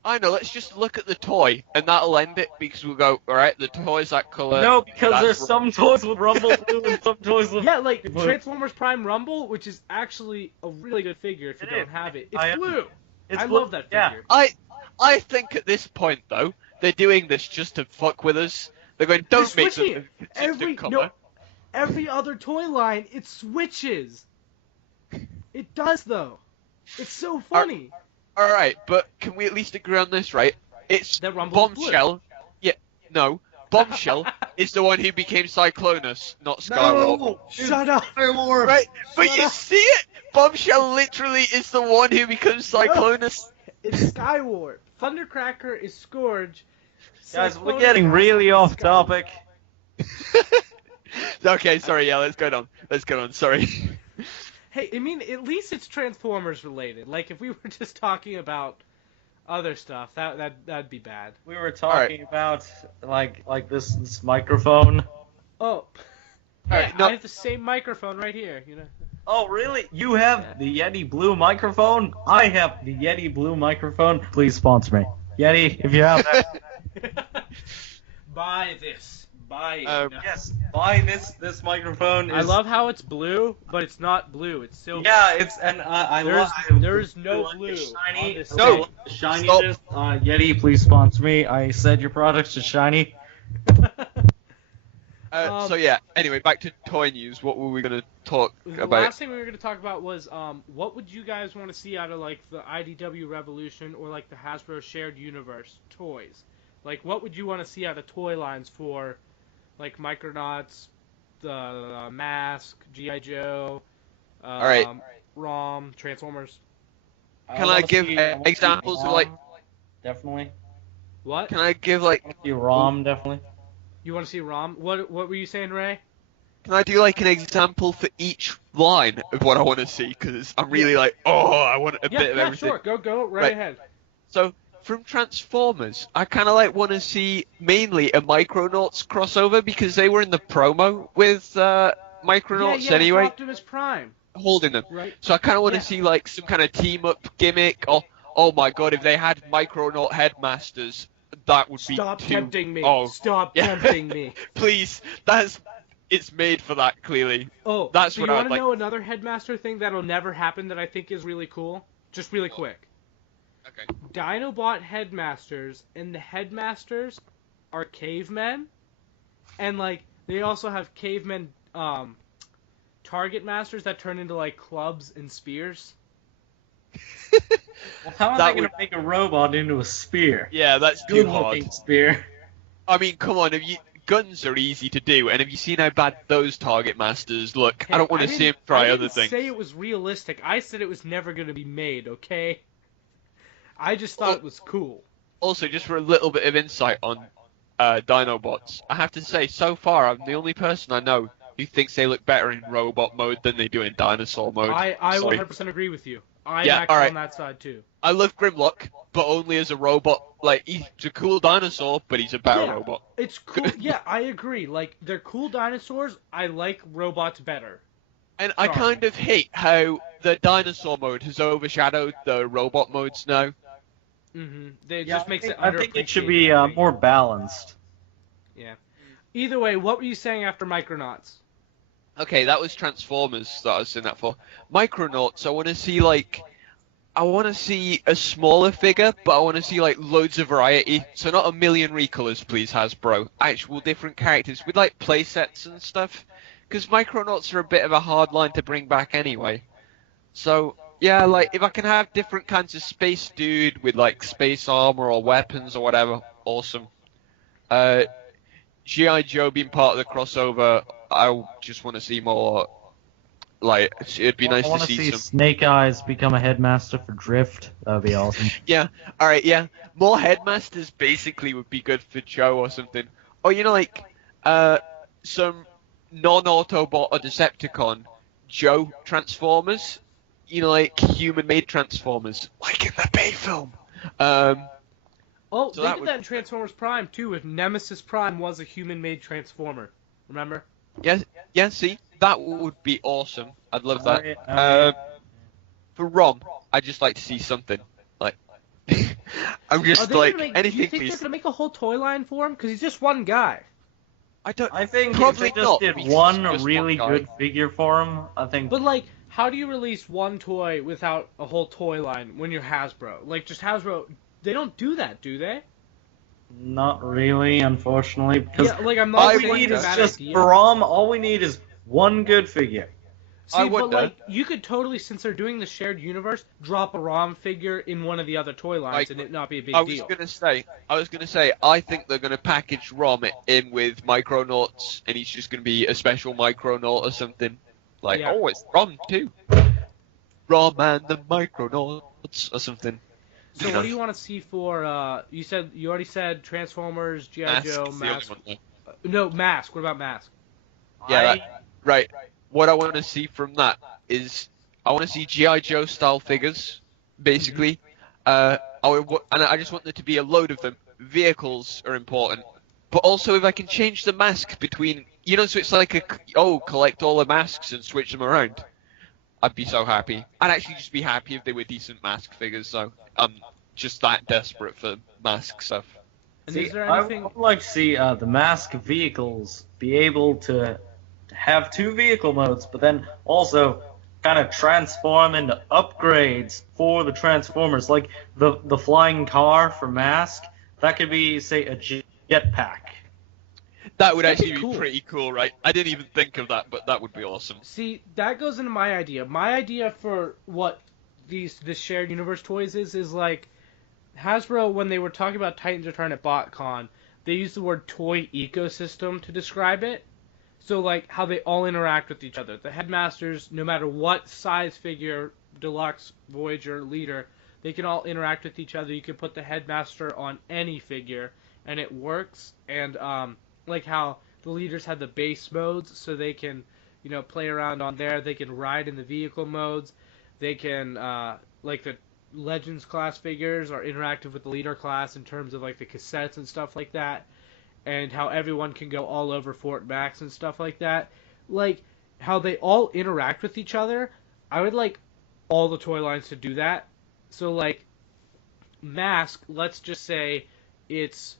I know, let's just look at the toy, and that'll end it, because we'll go, alright, the toy's that color. No, because that's there's some toys with Rumble blue and some toys with Yeah, like blue. Transformers Prime Rumble, which is actually a really good figure if you It don't is. have it. I It's am- blue. It's I blue. love that Yeah. figure. I think at this point, though, they're doing this just to fuck with us. They're going, don't They're make switching them it. a consistent color. Every other toy line, it switches. It does though. It's so funny. Alright, but can we at least agree on this, right? It's That Rumble's blue. Bombshell. Yeah, no. Bombshell is the one who became Cyclonus, not Skywarp. Shut up. Right, but Shut you up. see it? Bombshell literally is the one who becomes Cyclonus. It's Skywarp. Thundercracker is Scourge. Guys, we're Cyclonus getting is really off Skywarp. topic. Okay, sorry, yeah, let's go on, sorry. Hey, I mean, at least it's Transformers related. Like, if we were just talking about other stuff, that'd be bad. We were talking about like this microphone. Oh, Alright, yeah, no- I have the same microphone right here. You know. Oh, really? You have the Yeti Blue microphone? I have the Yeti Blue microphone. Please sponsor me. Yeti, if you have that. Buy this. Buy it. Yes, buy this microphone. I is- love how it's blue, but it's not blue. It's silver. Yeah, it's and I There's- love. there's no I blue like the shiny. on this I thing. love the shininess. Yeti, please sponsor me. I said your products are shiny. So yeah, anyway, back to toy news. What were we gonna talk The about? last thing we were going to talk about was what would you guys want to see out of like the IDW Revolution or like the Hasbro Shared Universe toys? Like, what would you want to see out of toy lines for like Micronauts, the Mask, GI Joe, Alright. ROM, Transformers? Can I give examples of, like- Definitely. What? Can I give like You ROM definitely. You want to see ROM? What were you saying, Ray? Can I do like an example for each line of what I want to see? Because I'm really like, oh, I want a bit of everything. Sure. Go right Right. ahead. So from Transformers, I kind of like want to see mainly a Micronauts crossover because they were in the promo with Micronauts yeah, anyway, Optimus Prime, holding them. right? So I kind of want to Yeah. see like some kind of team up gimmick. Or oh my god, if they had Micronaut headmasters, that would be Stop too. tempting me. Oh, Stop yeah. tempting me. please, it's made for that clearly. Oh, That's so what you I'd want to like. know another headmaster thing that'll never happen that I think is really cool? Just really quick. Okay. Dinobot headmasters, and the headmasters are cavemen, and like they also have cavemen target masters that turn into like clubs and spears. Well, how are That they going to make a robot into a spear? Yeah, that's too Good hard. looking spear. I mean, come on, guns are easy to do, and have you seen how bad those target masters look? I don't want to see him try other things. I didn't say it was realistic. I said it was never going to be made, okay? I just thought it was cool. Also, just for a little bit of insight on Dinobots, I have to say, so far, I'm the only person I know who thinks they look better in robot mode than they do in dinosaur mode. I Sorry. 100% agree with you. I'm Yeah, actually alright. on that side too. I love Grimlock, but only as a robot. Like, he's a cool dinosaur, but he's a better Yeah. robot. It's cool. Yeah, I agree. Like, they're cool dinosaurs. I like robots better. And I kind of hate how the dinosaur mode has overshadowed the robot modes now. It just makes it I think it should underappreciated, be I think. more balanced. Yeah. Either way, what were you saying after Micronauts? Okay, that was Transformers that I was saying that for. Micronauts, I want to see, like... I want to see a smaller figure, but I want to see, like, loads of variety. So not a million recolors, please, Hasbro. Actual different characters with, like, playsets and stuff. Because Micronauts are a bit of a hard line to bring back anyway. So, yeah, like, if I can have different kinds of space dude with, like, space armor or weapons or whatever, awesome. G.I. Joe being part of the crossover, I just want to see more... Like, it'd be nice I to want to see see some... Snake Eyes become a headmaster for Drift. That would be awesome. Yeah, alright, yeah. More headmasters basically would be good for Joe or something. Or, you know, like, some non-Autobot or Decepticon Joe Transformers. You know, like, human-made Transformers. Like in the Bay film. Oh, So they that did would- that in Transformers Prime, too, if Nemesis Prime was a human-made Transformer. Remember? Yeah, see? That would be awesome. I'd love that. Yeah. For Rom, I'd just like to see something. Like, I'm Are just they like, gonna make, anything, do you think please. they're going to make a whole toy line for him? Because he's just one guy. I don't. I think Probably if they not, just did because one it's just really one guy. good figure for him, I think. But, like, how do you release one toy without a whole toy line when you're Hasbro? Like, just Hasbro, they don't do that, do they? Not really, unfortunately, because Yeah, like, I'm all not we saying need it's is a bad just idea. for ROM. All we need is one good figure. See, I but, wonder- like, you could totally, since they're doing the shared universe, drop a ROM figure in one of the other toy lines Like, and it not be a big I was deal. gonna say, I think they're gonna package Rom in with Micronauts, and he's just gonna be a special Micronaut or something. Like, Yeah. oh, it's Rom too. Rom and the Micronauts or something. So what do you want to see for, you already said Transformers, G.I. Mask Joe, is the only Mask. one, though. No, Mask. What about Mask? Yeah, right. What I want to see from that is I want to see G.I. Joe style figures, basically. And I just want there to be a load of them. Vehicles are important, but also if I can change the mask between, you know, so it's like collect all the masks and switch them around. I'd be so happy. I'd actually just be happy if they were decent mask figures. So I'm just that desperate for mask stuff. And See, is there I anything? would like to see the mask vehicles be able to have two vehicle modes, but then also kind of transform into upgrades for the Transformers, like the flying car for Mask. That could be, say, a jetpack. That would That'd be actually be cool. pretty cool, right? I didn't even think of that, but that would be awesome. See, that goes into my idea. My idea for what this shared universe toys is like Hasbro, when they were talking about Titans Return at BotCon, they used the word toy ecosystem to describe it. So, like, how they all interact with each other. The headmasters, no matter what size figure, Deluxe, Voyager, Leader, they can all interact with each other. You can put the headmaster on any figure, and it works. And, like how the Leaders had the base modes, so they can, you know, play around on there. They can ride in the vehicle modes. They can, like, the Legends class figures are interactive with the Leader class in terms of, like, the cassettes and stuff like that. And how everyone can go all over Fort Max and stuff like that. Like, how they all interact with each other. I would like all the toy lines to do that. So, like, Mask, let's just say it's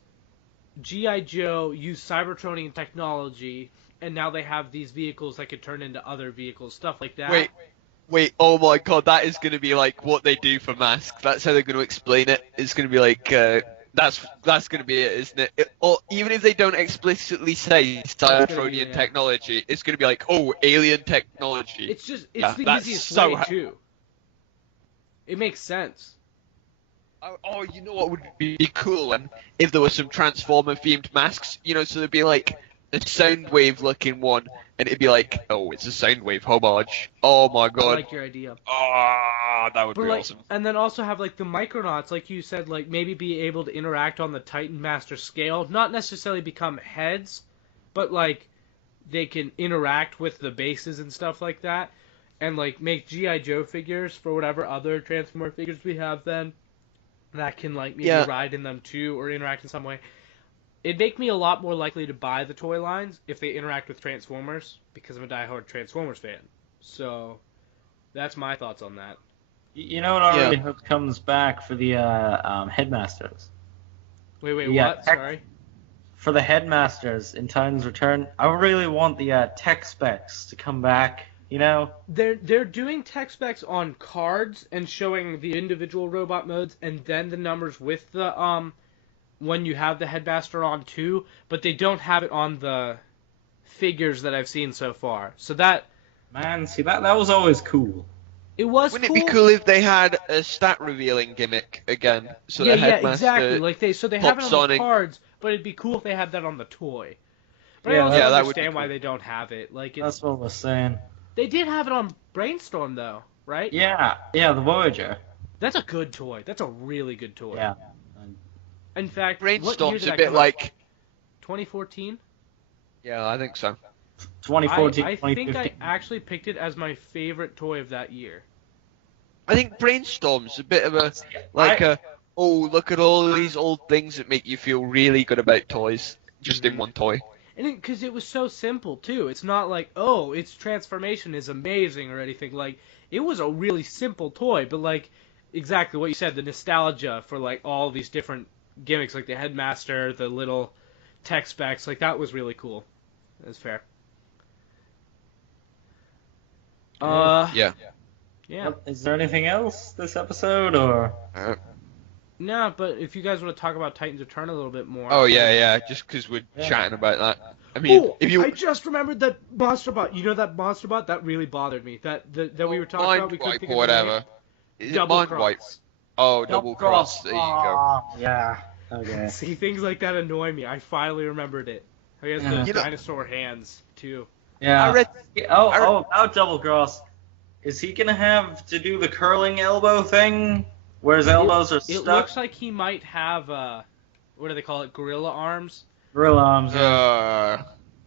G.I. Joe used Cybertronian technology, and now they have these vehicles that could turn into other vehicles, stuff like that. Wait, oh my god, that is going to be like what they do for Mask. That's how they're going to explain it. It's going to be like, that's going to be it, isn't it? Or even if they don't explicitly say Cybertronian yeah. technology, it's going to be like, oh, alien technology. It's just, it's Yeah, the that's easiest so way, too. It makes sense. Oh, you know what would be cool then? If there were some Transformer-themed masks, you know, so there'd be like a Soundwave-looking one, and it'd be like, oh, it's a Soundwave homage. Oh my I god. like your idea. Oh, that would But be like, awesome. and then also have like the Micronauts, like you said, like maybe be able to interact on the Titan Master scale, not necessarily become heads, but like they can interact with the bases and stuff like that, and like make G.I. Joe figures for whatever other Transformer figures we have then, that can like maybe Yeah. ride in them too or interact in some way. It'd make me a lot more likely to buy the toy lines if they interact with Transformers because I'm a diehard Transformers fan. So that's my thoughts on that. You know what I Yeah. really hope comes back for the headmasters? Wait, Yeah, what? Sorry. For the headmasters in Titan's Return, I really want the tech specs to come back. You know? They're doing tech specs on cards and showing the individual robot modes and then the numbers with the when you have the headmaster on too, but they don't have it on the figures that I've seen so far. So that Man, see that was always cool. it was Wouldn't cool. it be cool if they had a stat revealing gimmick again? So yeah, the yeah, headmaster exactly. Like they have it pops on on the and- cards, but it'd be cool if they had that on the toy. But I Yeah, also yeah, that would be understand why cool. they don't have it. Like That's what we're saying. they did have it on Brainstorm though, right? Yeah, the Voyager. That's a good toy. That's a really good toy. Yeah. In fact, what year Brainstorm's did a that bit come out? like. 2014. Yeah, I think so. 2014, I think I 2015. actually picked it as my favorite toy of that year. I think Brainstorm's a bit of oh, look at all these old things that make you feel really good about toys, just in one toy. And because it was so simple too. It's not like, oh, its transformation is amazing or anything. Like, it was a really simple toy, but like exactly what you said, the nostalgia for like all these different gimmicks, like the headmaster, the little tech specs, like that was really cool. That's fair. Yeah. Yeah. Is there anything else this episode, or? No, but if you guys want to talk about Titans Return a little bit more. Oh yeah, just because we're Yeah. chatting about that. I mean, Oh, if you I just remembered that monster bot. You know that monster bot that really bothered me. That we were talking about. We couldn't Mind think wipe or of the name. whatever. Is it Double mind cross. wipe? Oh, double cross. There you go. Yeah. Okay. See, things like that annoy me. I finally remembered it. He has Yeah. the You know- dinosaur hands too. Yeah. I read. About Double Cross. Is he gonna have to do the curling elbow thing, where his elbows are It stuck? looks like he might have what do they call it? Gorilla arms. Gorilla arms. Yeah.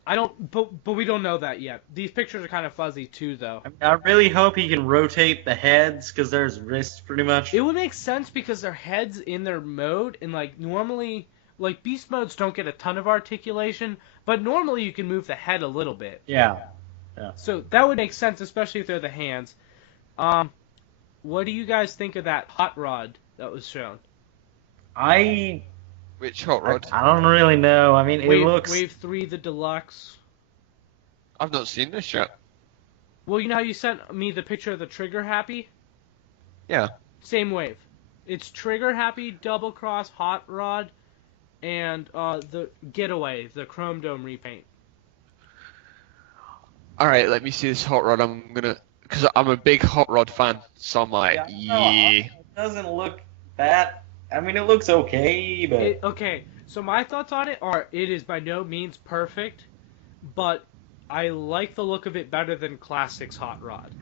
I don't, but we don't know that yet. These pictures are kind of fuzzy too, though. I really hope he can rotate the heads, because there's wrists pretty much. It would make sense because their heads in their mode, and like normally, like beast modes don't get a ton of articulation, but normally you can move the head a little bit. Yeah. So that would make sense, especially if they're the hands. What do you guys think of that hot rod that was shown? Which hot rod? I don't really know. I mean, it looks. Wave 3, the deluxe. I've not seen this yet. Well, you know how you sent me the picture of the Trigger Happy? Yeah. Same wave. It's Trigger Happy, Double Cross, Hot Rod, and the Getaway, the Chrome Dome repaint. All right, let me see this hot rod. Because I'm a big hot rod fan, so I'm like, yeah. It doesn't look that. I mean, it looks okay, but. Okay, so my thoughts on it are it is by no means perfect, but I like the look of it better than Classic's Hot Rod.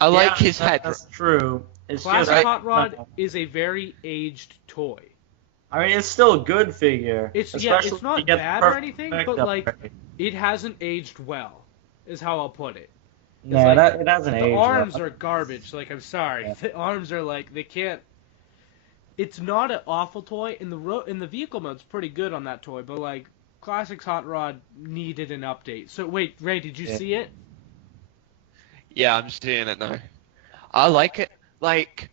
I like his head. That's true. It's Classic just. Hot Rod is a very aged toy. I mean, it's still a good figure. It's especially it's not if you get bad the or perfect anything, effect but up like there. it hasn't aged well, is how I'll put it. It's No, like, it hasn't the aged arms well. are garbage. Like, I'm sorry, Yeah. the arms are like they can't. It's not an awful toy, and the vehicle mode's pretty good on that toy, but like Classic's Hot Rod needed an update. So wait, Ray, did you see it? Yeah, I'm seeing it now. I like it. Like,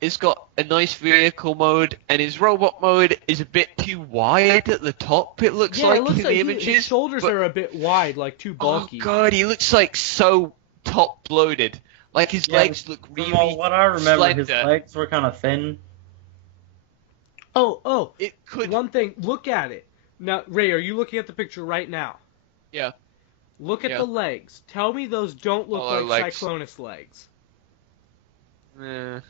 it's got a nice vehicle mode, and his robot mode is a bit too wide at the top. It looks Yeah, like it looks in like the images. his shoulders but- are a bit wide, like too bulky. Oh god, he looks like so top loaded. Like his Yeah, legs look really. From what I remember, his slender. legs were kind of thin. Oh, It could. one thing. Look at it now, Ray. Are you looking at the picture right now? Yeah. Look at Yeah. the legs. Tell me those don't look Oh, like legs. Cyclonus legs. Eh,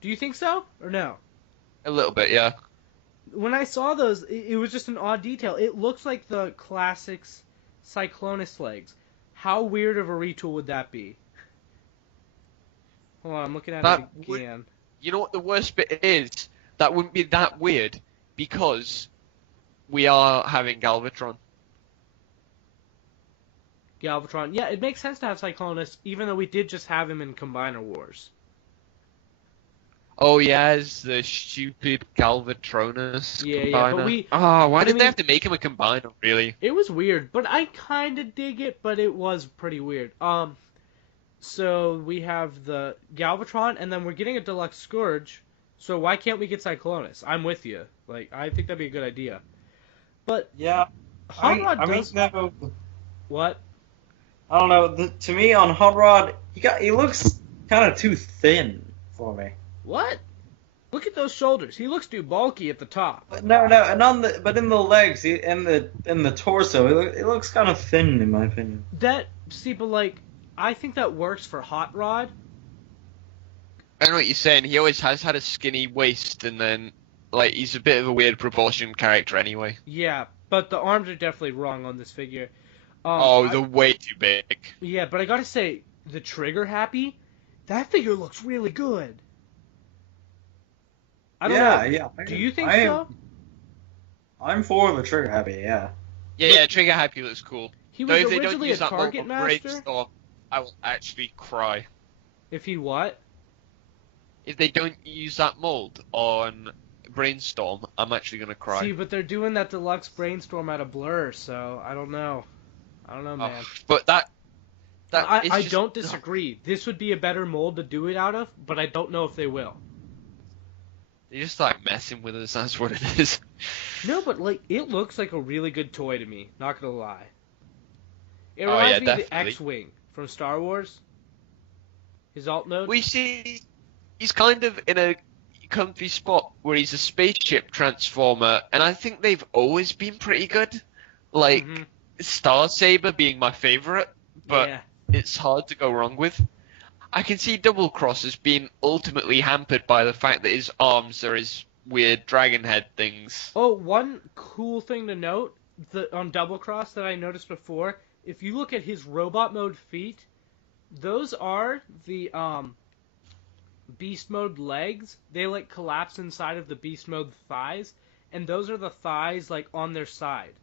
Do you think so or no? a little bit, yeah. When I saw those, it was just an odd detail. It looks like the Classics Cyclonus legs. How weird of a retool would that be? Hold on, I'm looking at That it would- again. You know what the worst bit is? That wouldn't be that weird because we are having Galvatron. Galvatron. Yeah, it makes sense to have Cyclonus, even though we did just have him in Combiner Wars. Oh yeah, it's the stupid Galvatronus Yeah, combiner. yeah, but we. Oh, why but I did they mean, have to make him a combiner? Really? It was weird, but I kind of dig it. But it was pretty weird. So we have the Galvatron, and then we're getting a deluxe Scourge. So why can't we get Cyclonus? I'm with you. Like, I think that'd be a good idea. But Yeah, Hot Rod I mean, does no, what? I don't know. To me, on Hot Rod, he looks kind of too thin for me. What? Look at those shoulders. He looks too bulky at the top. But no, and but in the legs, in the torso, it looks kind of thin in my opinion. But like, I think that works for Hot Rod. I know what you're saying. He always has had a skinny waist, and then like he's a bit of a weird proportion character anyway. Yeah, but the arms are definitely wrong on this figure. They're way too big. Yeah, but I gotta say, the Trigger Happy, that figure looks really good. I don't know. Yeah. Do you think so? I'm for the Trigger Happy, yeah. Yeah, Trigger Happy looks cool. He Though was if they don't originally a use that mold Target on Master. Brainstorm, I will actually cry. If he what? If they don't use that mold on Brainstorm, I'm actually gonna cry. See, but they're doing that deluxe Brainstorm out of Blur, so I don't know. I don't know, man. But that I don't disagree. This would be a better mold to do it out of, but I don't know if they will. They're just like messing with us. That's what it is. No, but like it looks like a really good toy to me. Not gonna lie. It Oh, reminds yeah, me of the definitely. X-wing from Star Wars. His alt mode. We see he's kind of in a comfy spot where he's a spaceship transformer, and I think they've always been pretty good. Like Mhm. Star Saber being my favorite, but Yeah. it's hard to go wrong with. I can see Double Cross as being ultimately hampered by the fact that his arms are his weird dragon head things. Oh, one cool thing to note on Double Cross that I noticed before, if you look at his robot mode feet, those are the beast mode legs. They like collapse inside of the beast mode thighs, and those are the thighs like on their side,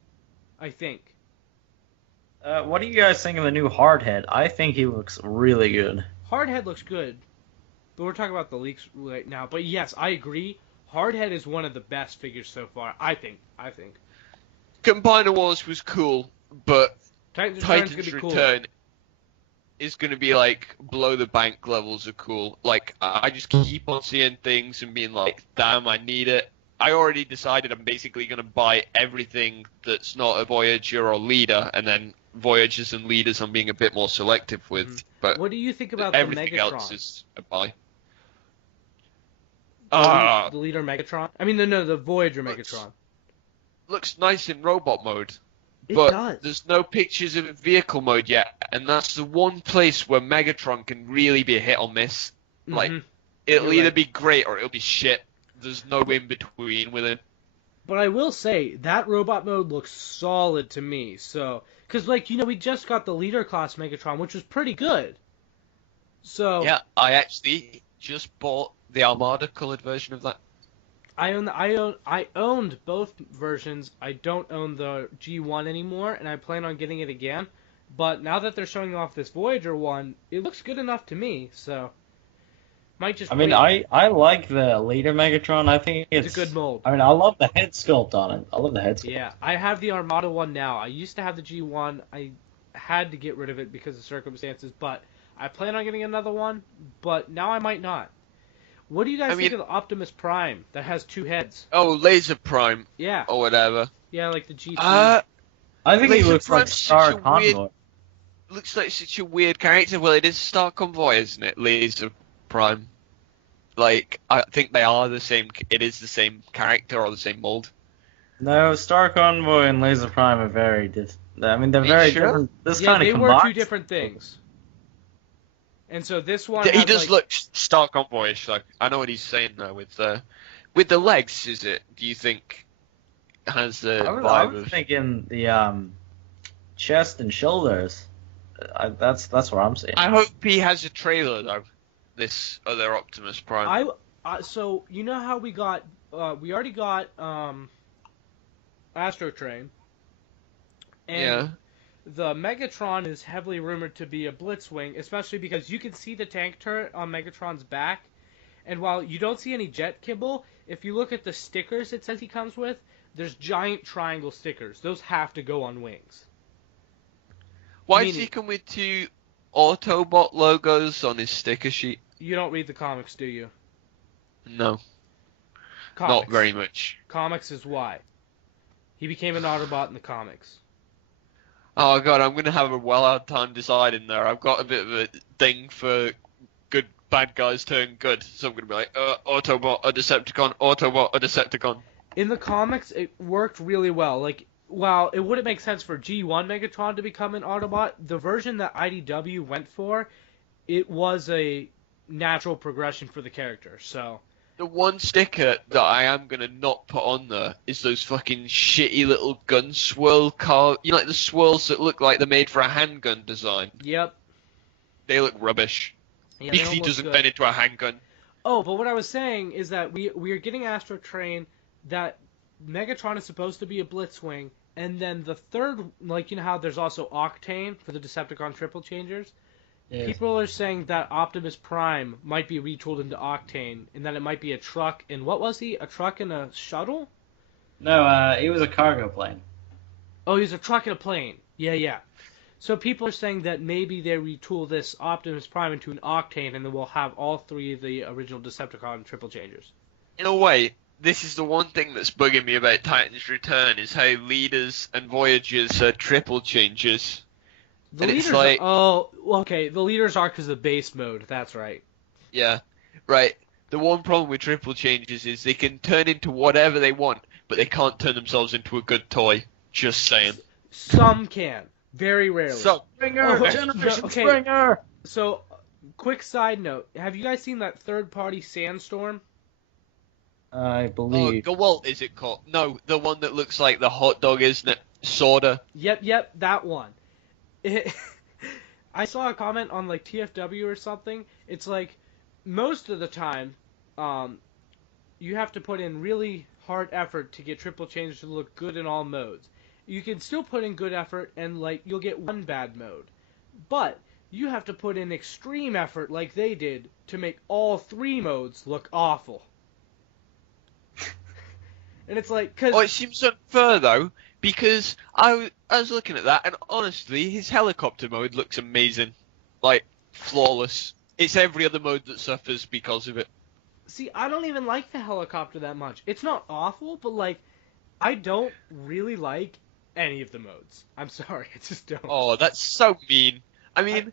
I think. What do you guys think of the new Hardhead? I think he looks really good. Hardhead looks good, but we're talking about the leaks right now. But yes, I agree. Hardhead is one of the best figures so far. I think. Combiner Wars was cool, but Titan's Titan's Return is going to be like below the bank levels of cool. Like I just keep on seeing things and being like, damn, I need it. I already decided I'm basically going to buy everything that's not a Voyager or Leader, and then Voyagers and Leaders I'm being a bit more selective with. Mhm. But What do you think about the everything Megatron? else is a buy. The leader Megatron? I mean, no, the Voyager Looks- Megatron. Looks nice in robot mode. It But does. there's no pictures of vehicle mode yet, and that's the one place where Megatron can really be a hit or miss. Like, Mhm. it'll You're either right. be great or it'll be shit. There's no in between with him. But I will say, that robot mode looks solid to me. So, because, like, we just got the leader class Megatron, which was pretty good. So, Yeah, I actually just bought the Armada colored version of that. I owned both versions. I don't own the G1 anymore, and I plan on getting it again. But now that they're showing off this Voyager one, it looks good enough to me. So, might just. I mean, wait. I like the later Megatron. I think It's a good mold. I mean, I love the head sculpt on it. I love the head sculpt. Yeah, I have the Armada one now. I used to have the G1. I had to get rid of it because of circumstances, but I plan on getting another one. But now I might not. What do you guys think of the Optimus Prime that has two heads? Oh, Laser Prime Yeah, or whatever. yeah, like the G2. I think he Laser looks like Prime's Star such a Convoy. weird- Looks like such a weird character. Well, it is Star Convoy, isn't it? Laser Prime. Like, I think they are the same. It is the same character or the same mold. No, Star Convoy and Laser Prime are very different. I mean, they're Are you very sure? different. This Yeah, kind of they combines. were two different things. And so this one He has, does like, look Star Convoyish. Like, I know what he's saying now with the legs. Is it? Do you think has the I vibe was of? thinking the chest and shoulders. That's what I'm seeing. I hope he has a trailer though. This other Optimus Prime. So you know how we already got Astro Train, and Yeah. the Megatron is heavily rumored to be a Blitzwing, especially because you can see the tank turret on Megatron's back, And while you don't see any jet kibble, if you look at the stickers it says he comes with, there's giant triangle stickers. Those have to go on wings. Why does he come with 2 Autobot logos on his sticker sheet? You don't read the comics, do you? No. Comics. Not very much. Comics is why. He became an Autobot in the comics. Oh god, I'm gonna have a hard time deciding there. I've got a bit of a thing for good bad guys turn good, so I'm gonna be like, Autobot, a Decepticon, Autobot, a Decepticon. In the comics, it worked really well. Like, while it wouldn't make sense for G1 Megatron to become an Autobot, the version that IDW went for, it was a natural progression for the character, so... The one sticker that I am gonna not put on there is those fucking shitty little gun swirl car. You know, like the swirls that look like they're made for a handgun design. Yep. They look rubbish. Yeah, because he doesn't bend into a handgun. Oh, but what I was saying is that we are getting Astro Train, that Megatron is supposed to be a Blitzwing, and then the third, like, you know how there's also Octane for the Decepticon triple changers? Yes. People are saying that Optimus Prime might be retooled into Octane, and that it might be a truck, and what was he? A truck and a shuttle? No, he was a cargo plane. Oh, he was a truck and a plane. Yeah. So people are saying that maybe they retool this Optimus Prime into an Octane, and then we'll have all 3 of the original Decepticon triple changers. In a way, this is the one thing that's bugging me about Titan's Return, is how Leaders and Voyagers are triple changers. The leaders the leaders are because of base mode, that's right. Yeah, right. The one problem with triple changes is they can turn into whatever they want, but they can't turn themselves into a good toy. Just saying. Some can. Very rarely. Springer! So, quick side note. Have you guys seen that third-party Sandstorm? I believe. Oh, Gawalt, is it called? No, the one that looks like the hot dog, isn't it? Sorta. Yep, that one. I saw a comment on like TFW or something. It's like most of the time, you have to put in really hard effort to get triple changes to look good in all modes. You can still put in good effort and like you'll get one bad mode, but you have to put in extreme effort like they did to make all 3 modes look awful. And it's like, cause... Oh, it seems unfair though. Because I was looking at that, and honestly, his helicopter mode looks amazing. Like, flawless. It's every other mode that suffers because of it. See, I don't even like the helicopter that much. It's not awful, but, like, I don't really like any of the modes. I'm sorry, I just don't. Oh, that's so mean. I mean,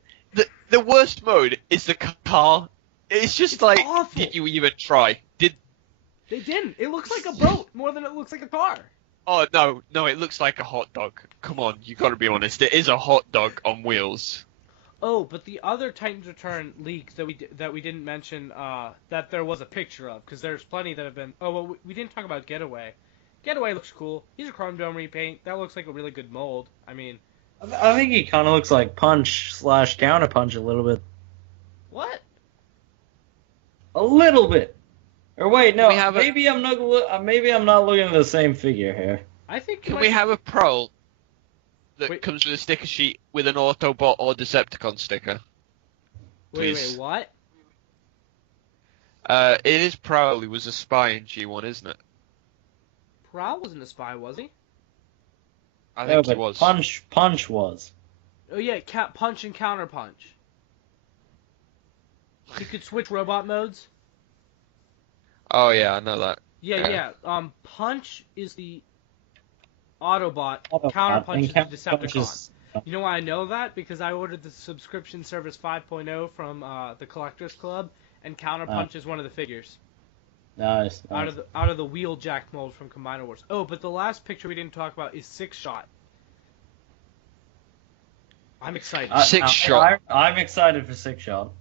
the worst mode is the car. It's like, awful. Did you even try? They didn't. It looks like a boat more than it looks like a car. Oh, no, it looks like a hot dog. Come on, you gotta be honest. It is a hot dog on wheels. Oh, but the other Titans Return leak that we didn't mention, that there was a picture of, because there's plenty that have been... Oh, well, we didn't talk about Getaway. Getaway looks cool. He's a Chrome Dome repaint. That looks like a really good mold. I mean... I think he kind of looks like Punch/Counterpunch a little bit. What? A little bit. Or wait, no, maybe I'm not looking at the same figure here. I think. Can we have a Pro that comes with a sticker sheet with an Autobot or Decepticon sticker? Please. Wait, what? It is Prowl. He was a spy in G1, isn't it? Prowl wasn't a spy, was he? I think he was. Punch was. Oh yeah, Punch and Counterpunch. You could switch robot modes. Oh yeah, I know that. Yeah. Punch is the Autobot. Counterpunch is the Decepticon. You know why I know that? Because I ordered the subscription service 5.0 from the Collectors Club, and Counterpunch is one of the figures. Nice. Out of the Wheeljack mold from Combiner Wars. Oh, but the last picture we didn't talk about is Six Shot. I'm excited. Six Shot. I'm excited for Six Shot.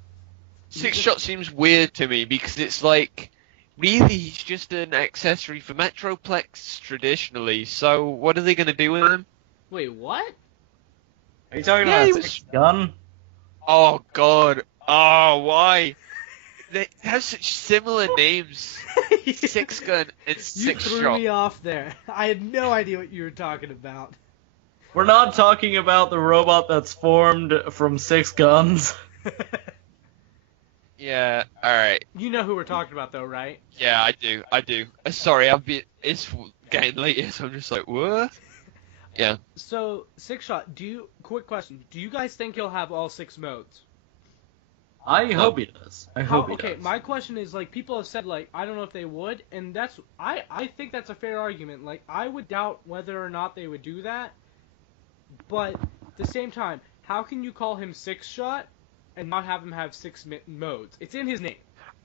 Six Shot seems weird to me because it's like, really, he's just an accessory for Metroplex traditionally. So what are they going to do with him? Wait, what? Are you talking about Six Gun? Oh God! Oh, why? They have such similar names. Six Gun and Six Shot. You threw me off there. I had no idea what you were talking about. We're not talking about the robot that's formed from 6 guns. Yeah, alright. You know who we're talking about, though, right? Yeah, I do. Sorry, it's getting late, so I'm just like, what? Yeah. So, Six Shot, quick question, do you guys think he'll have all 6 modes? I hope he does. I hope he Okay, does. my question is, like, people have said, like, I don't know if they would, and I think that's a fair argument. Like, I would doubt whether or not they would do that, but at the same time, how can you call him Six Shot and not have him have 6 modes? It's in his name.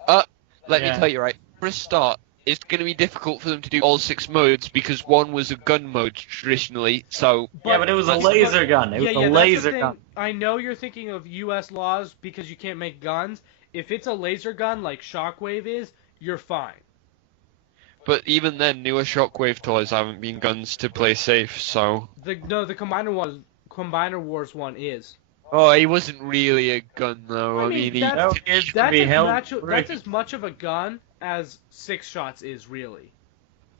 Let me Yeah. tell you, right, for a start, it's going to be difficult for them to do all 6 modes because one was a gun mode traditionally, so... Yeah, but it was a but- laser gun. It was yeah, a that's the laser thing. gun. I know you're thinking of U.S. laws because you can't make guns. If it's a laser gun like Shockwave is, you're fine. But even then, newer Shockwave toys haven't been guns to play safe, so... The Combiner Wars one is. Oh, he wasn't really a gun, though. I mean, he... No, it should be held That's as much of a gun as Six Shots is, really.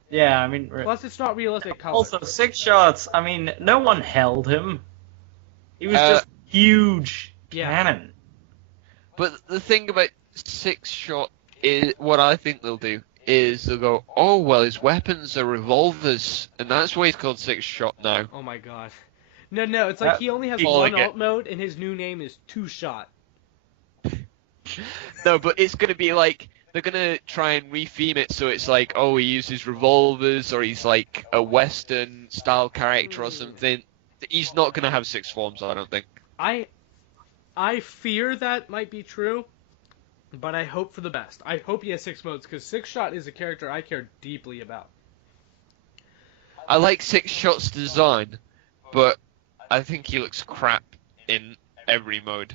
Yeah, I mean... Plus, it's not realistic color. Also, Six Shots, I mean, no one held him. He was just huge cannon. But the thing about 6 Shot is, what I think they'll do, is they'll go, oh, well, his weapons are revolvers, and that's why he's called 6 Shot now. Oh my god. No, it's like he only has all I one get. alt mode, and his new name is Two Shot. No, but it's going to be like, they're going to try and retheme it so it's like, oh, he uses revolvers, or he's like a Western-style character or something. He's not going to have 6 forms, I don't think. I fear that might be true, but I hope for the best. I hope he has 6 modes, because Six Shot is a character I care deeply about. I like 6 Shot's design, but I think he looks crap in every mode.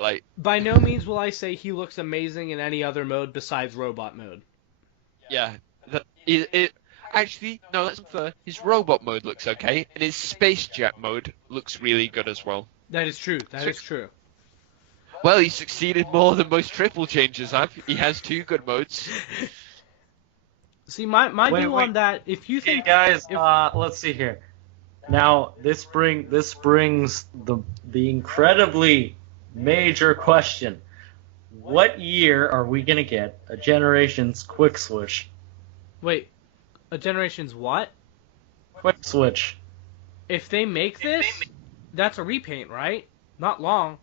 Like, By no means will I say he looks amazing in any other mode besides robot mode. yeah. Actually, no, that's unfair. His robot mode looks okay, and his space jet mode looks really good as well. That is true. That is true. Well, he succeeded more than most triple changers have. He has 2 good modes. See, my Wait, view wait. on that, if you Hey think... guys, let's see here. Now, this brings the incredibly major question. What year are we gonna get a Generations Quick Switch? Wait, a Generations what? Quick Switch. If they make this, that's a repaint, right? Not long.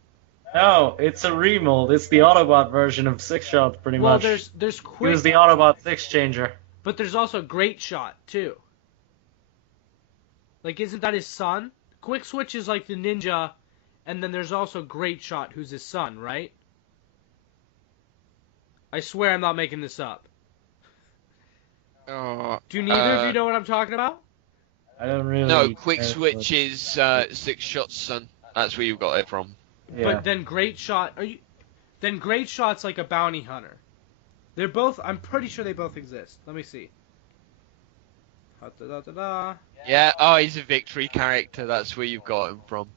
No, it's a remold. It's the Autobot version of Six Shot, pretty Well, much. there's He Quick, was the Autobot Six Changer. but there's also Great Shot, too. Like, isn't that his son? Quick Switch is like the ninja, and then there's also Great Shot, who's his son, right? I swear I'm not making this up. Do neither of you know what I'm talking about? I don't really. No, Quick care, Switch is 6 Shot's son. That's where you got it from. but- yeah. But then Great Shot, then Great Shot's like a bounty hunter. They're both, I'm pretty sure they both exist. Let me see. Da-da-da-da-da. Yeah, oh, he's a victory character. That's where you've got him from.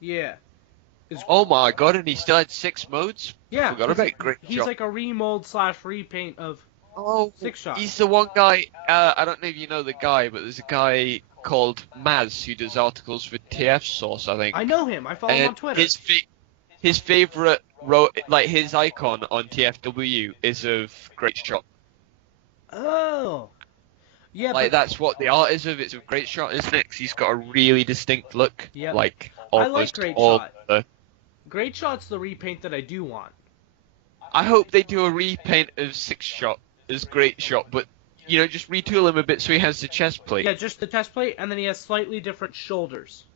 Yeah. Oh my god, and he still had 6 modes? Yeah. Forgot about Great He's Shot. like a remold / repaint of Oh, 6 Shot. he's the one guy, I don't know if you know the guy, but there's a guy called Maz who does articles for TF Source, I think. I know him. I follow him on And Twitter. his favorite, like his icon on TFW is of Great Shot. Oh. Yeah, Like, but that's what the art is of. It's a Great Shot, isn't it? 'Cause he's got a really distinct look. Yep. Like, I like almost Great all Shot. the... Great Shot's the repaint that I do want. I hope they do a repaint of 6 Shot as Great Shot, but, you know, just retool him a bit so he has the chest plate. Yeah, just the chest plate, and then he has slightly different shoulders.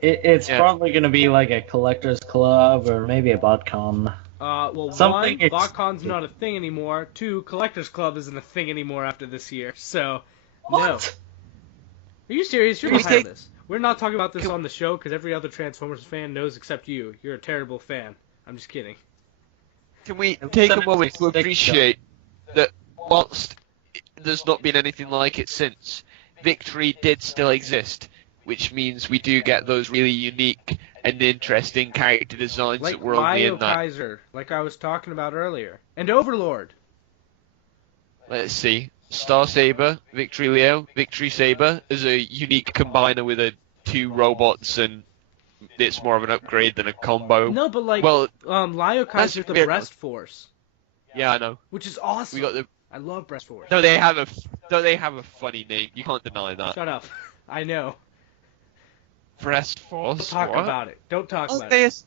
It's Yeah. probably gonna be like a collector's club or maybe a BotCon. Well, Something one, BotCon's not a thing anymore. 2, Collector's Club isn't a thing anymore after this year. So, no. What? Are you serious? You're Can we behind take- this. We're not talking about this on the show because every other Transformers fan knows except you. You're a terrible fan. I'm just kidding. Can we At take least a moment to it's 6 Shot. appreciate that whilst there's not been anything like it since, Victory did still exist, which means we do get those really unique and interesting character designs Like that were only Mayo in that. Kaiser, like I was talking about earlier. And Overlord. Let's see. Star Saber, Victory Leo, Victory Saber is a unique combiner with 2 robots and it's more of an upgrade than a combo. No, but like, Well, Lyokai's that's with the weird. breast force, Yeah, I know. which is awesome. We got the. I love breast force. No, they have a funny name. You can't deny that. Shut up. I know. Breast Force. Don't talk what? about it. Don't talk Aren't about they? it.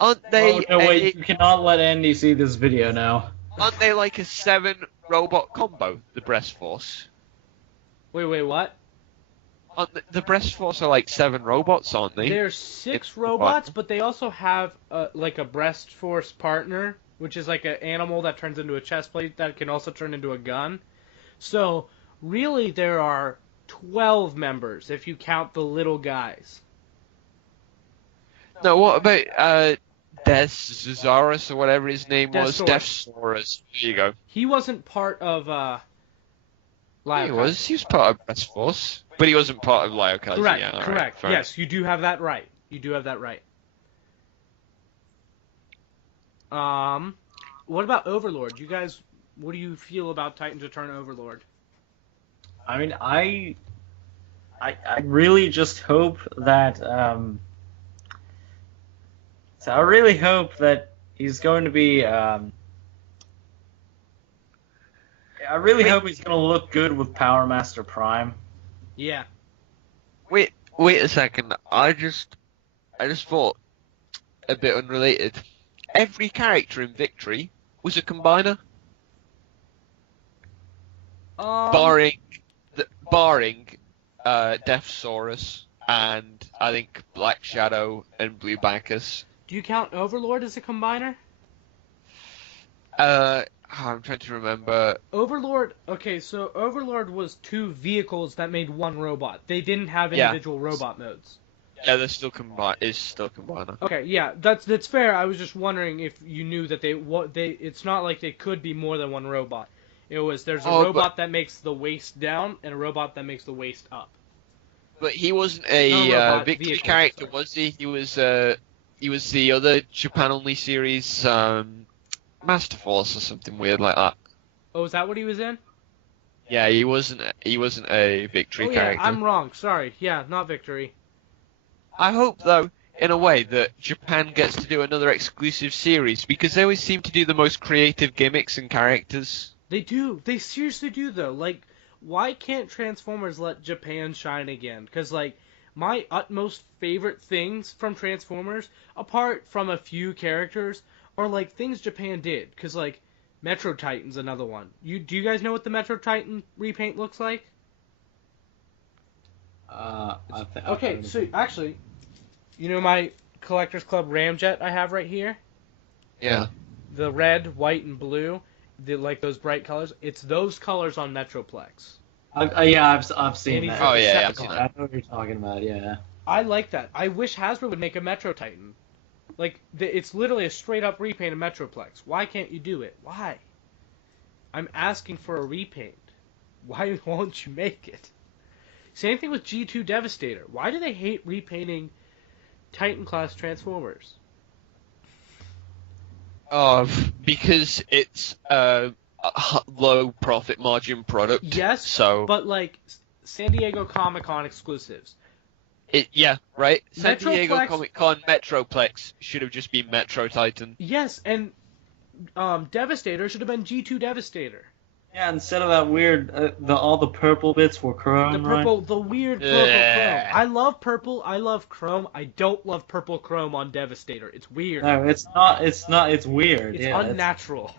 Aren't they? Oh, no, wait, you cannot let Andy see this video now. Aren't they like a 7 robot combo? The Breast Force. Wait, what? Aren't the Breast Force are like 7 robots, aren't they? There's 6 It's robots, fun. but they also have like a breast force partner, which is like an animal that turns into a chest plate that can also turn into a gun. So really, there are 12 members if you count the little guys. No, what about Desaurus or whatever his name was? Deathsaurus. Deathsaurus. There you go. He wasn't part of Lyokai. He was part of Breast Force, but he wasn't part of Lyokai. Correct. Yeah, all right, Correct. fair Yes, you do have that right. You do have that right. What about Overlord? You guys, what do you feel about Titans Return Overlord? I mean, I really just hope that so I really hope that he's going to be I really hope he's going to look good with Power Master Prime. Yeah. Wait a second. I just thought a bit unrelated. Every character in Victory was a combiner, barring Deathsaurus and I think Black Shadow and Blue Bacchus. Do you count Overlord as a combiner? I'm trying to remember. Overlord. Okay, so Overlord was 2 vehicles that made 1 robot. They didn't have individual robot modes. Yeah, they're still combiner. Okay, yeah, that's fair. I was just wondering if you knew that it's not like they could be more than 1 robot. There's a robot that makes the waist down and a robot that makes the waist up. But he wasn't No a robot Victory vehicle, character, sorry. was he? He was the other Japan only series Master Force or something weird like that. Oh, is that what he was in? Yeah, he wasn't a Victory Oh yeah, character. I'm wrong. Sorry. Yeah, not Victory. I hope though, in a way, that Japan gets to do another exclusive series because they always seem to do the most creative gimmicks and characters. They do. They seriously do, though. Like, why can't Transformers let Japan shine again? Because, like, my utmost favorite things from Transformers, apart from a few characters, are, like, things Japan did. Because, like, Metro Titan's another one. Do you guys know what the Metro Titan repaint looks like? Okay, so, actually, you know my Collector's Club Ramjet I have right here? Yeah. The red, white, and blue, like those bright colors. It's those colors on Metroplex. I've seen that. Oh yeah, I've seen I that. know what you're talking about. Yeah. I like that. I wish Hasbro would make a Metro Titan. Like, it's literally a straight up repaint of Metroplex. Why can't you do it? Why? I'm asking for a repaint. Why won't you make it? Same thing with G2 Devastator. Why do they hate repainting Titan class Transformers? Because it's a low profit margin product. Yes, So but like San Diego Comic-Con exclusives. Right. San Metroplex- Diego Comic Con Metroplex should have just been Metro Titan. Yes, and Devastator should have been G2 Devastator. Yeah, instead of that weird, all the purple bits were chrome, The purple, the weird purple Yeah. chrome. I love purple. I love chrome. I don't love purple chrome on Devastator. It's weird. right? No, it's not. It's weird. It's yeah, unnatural.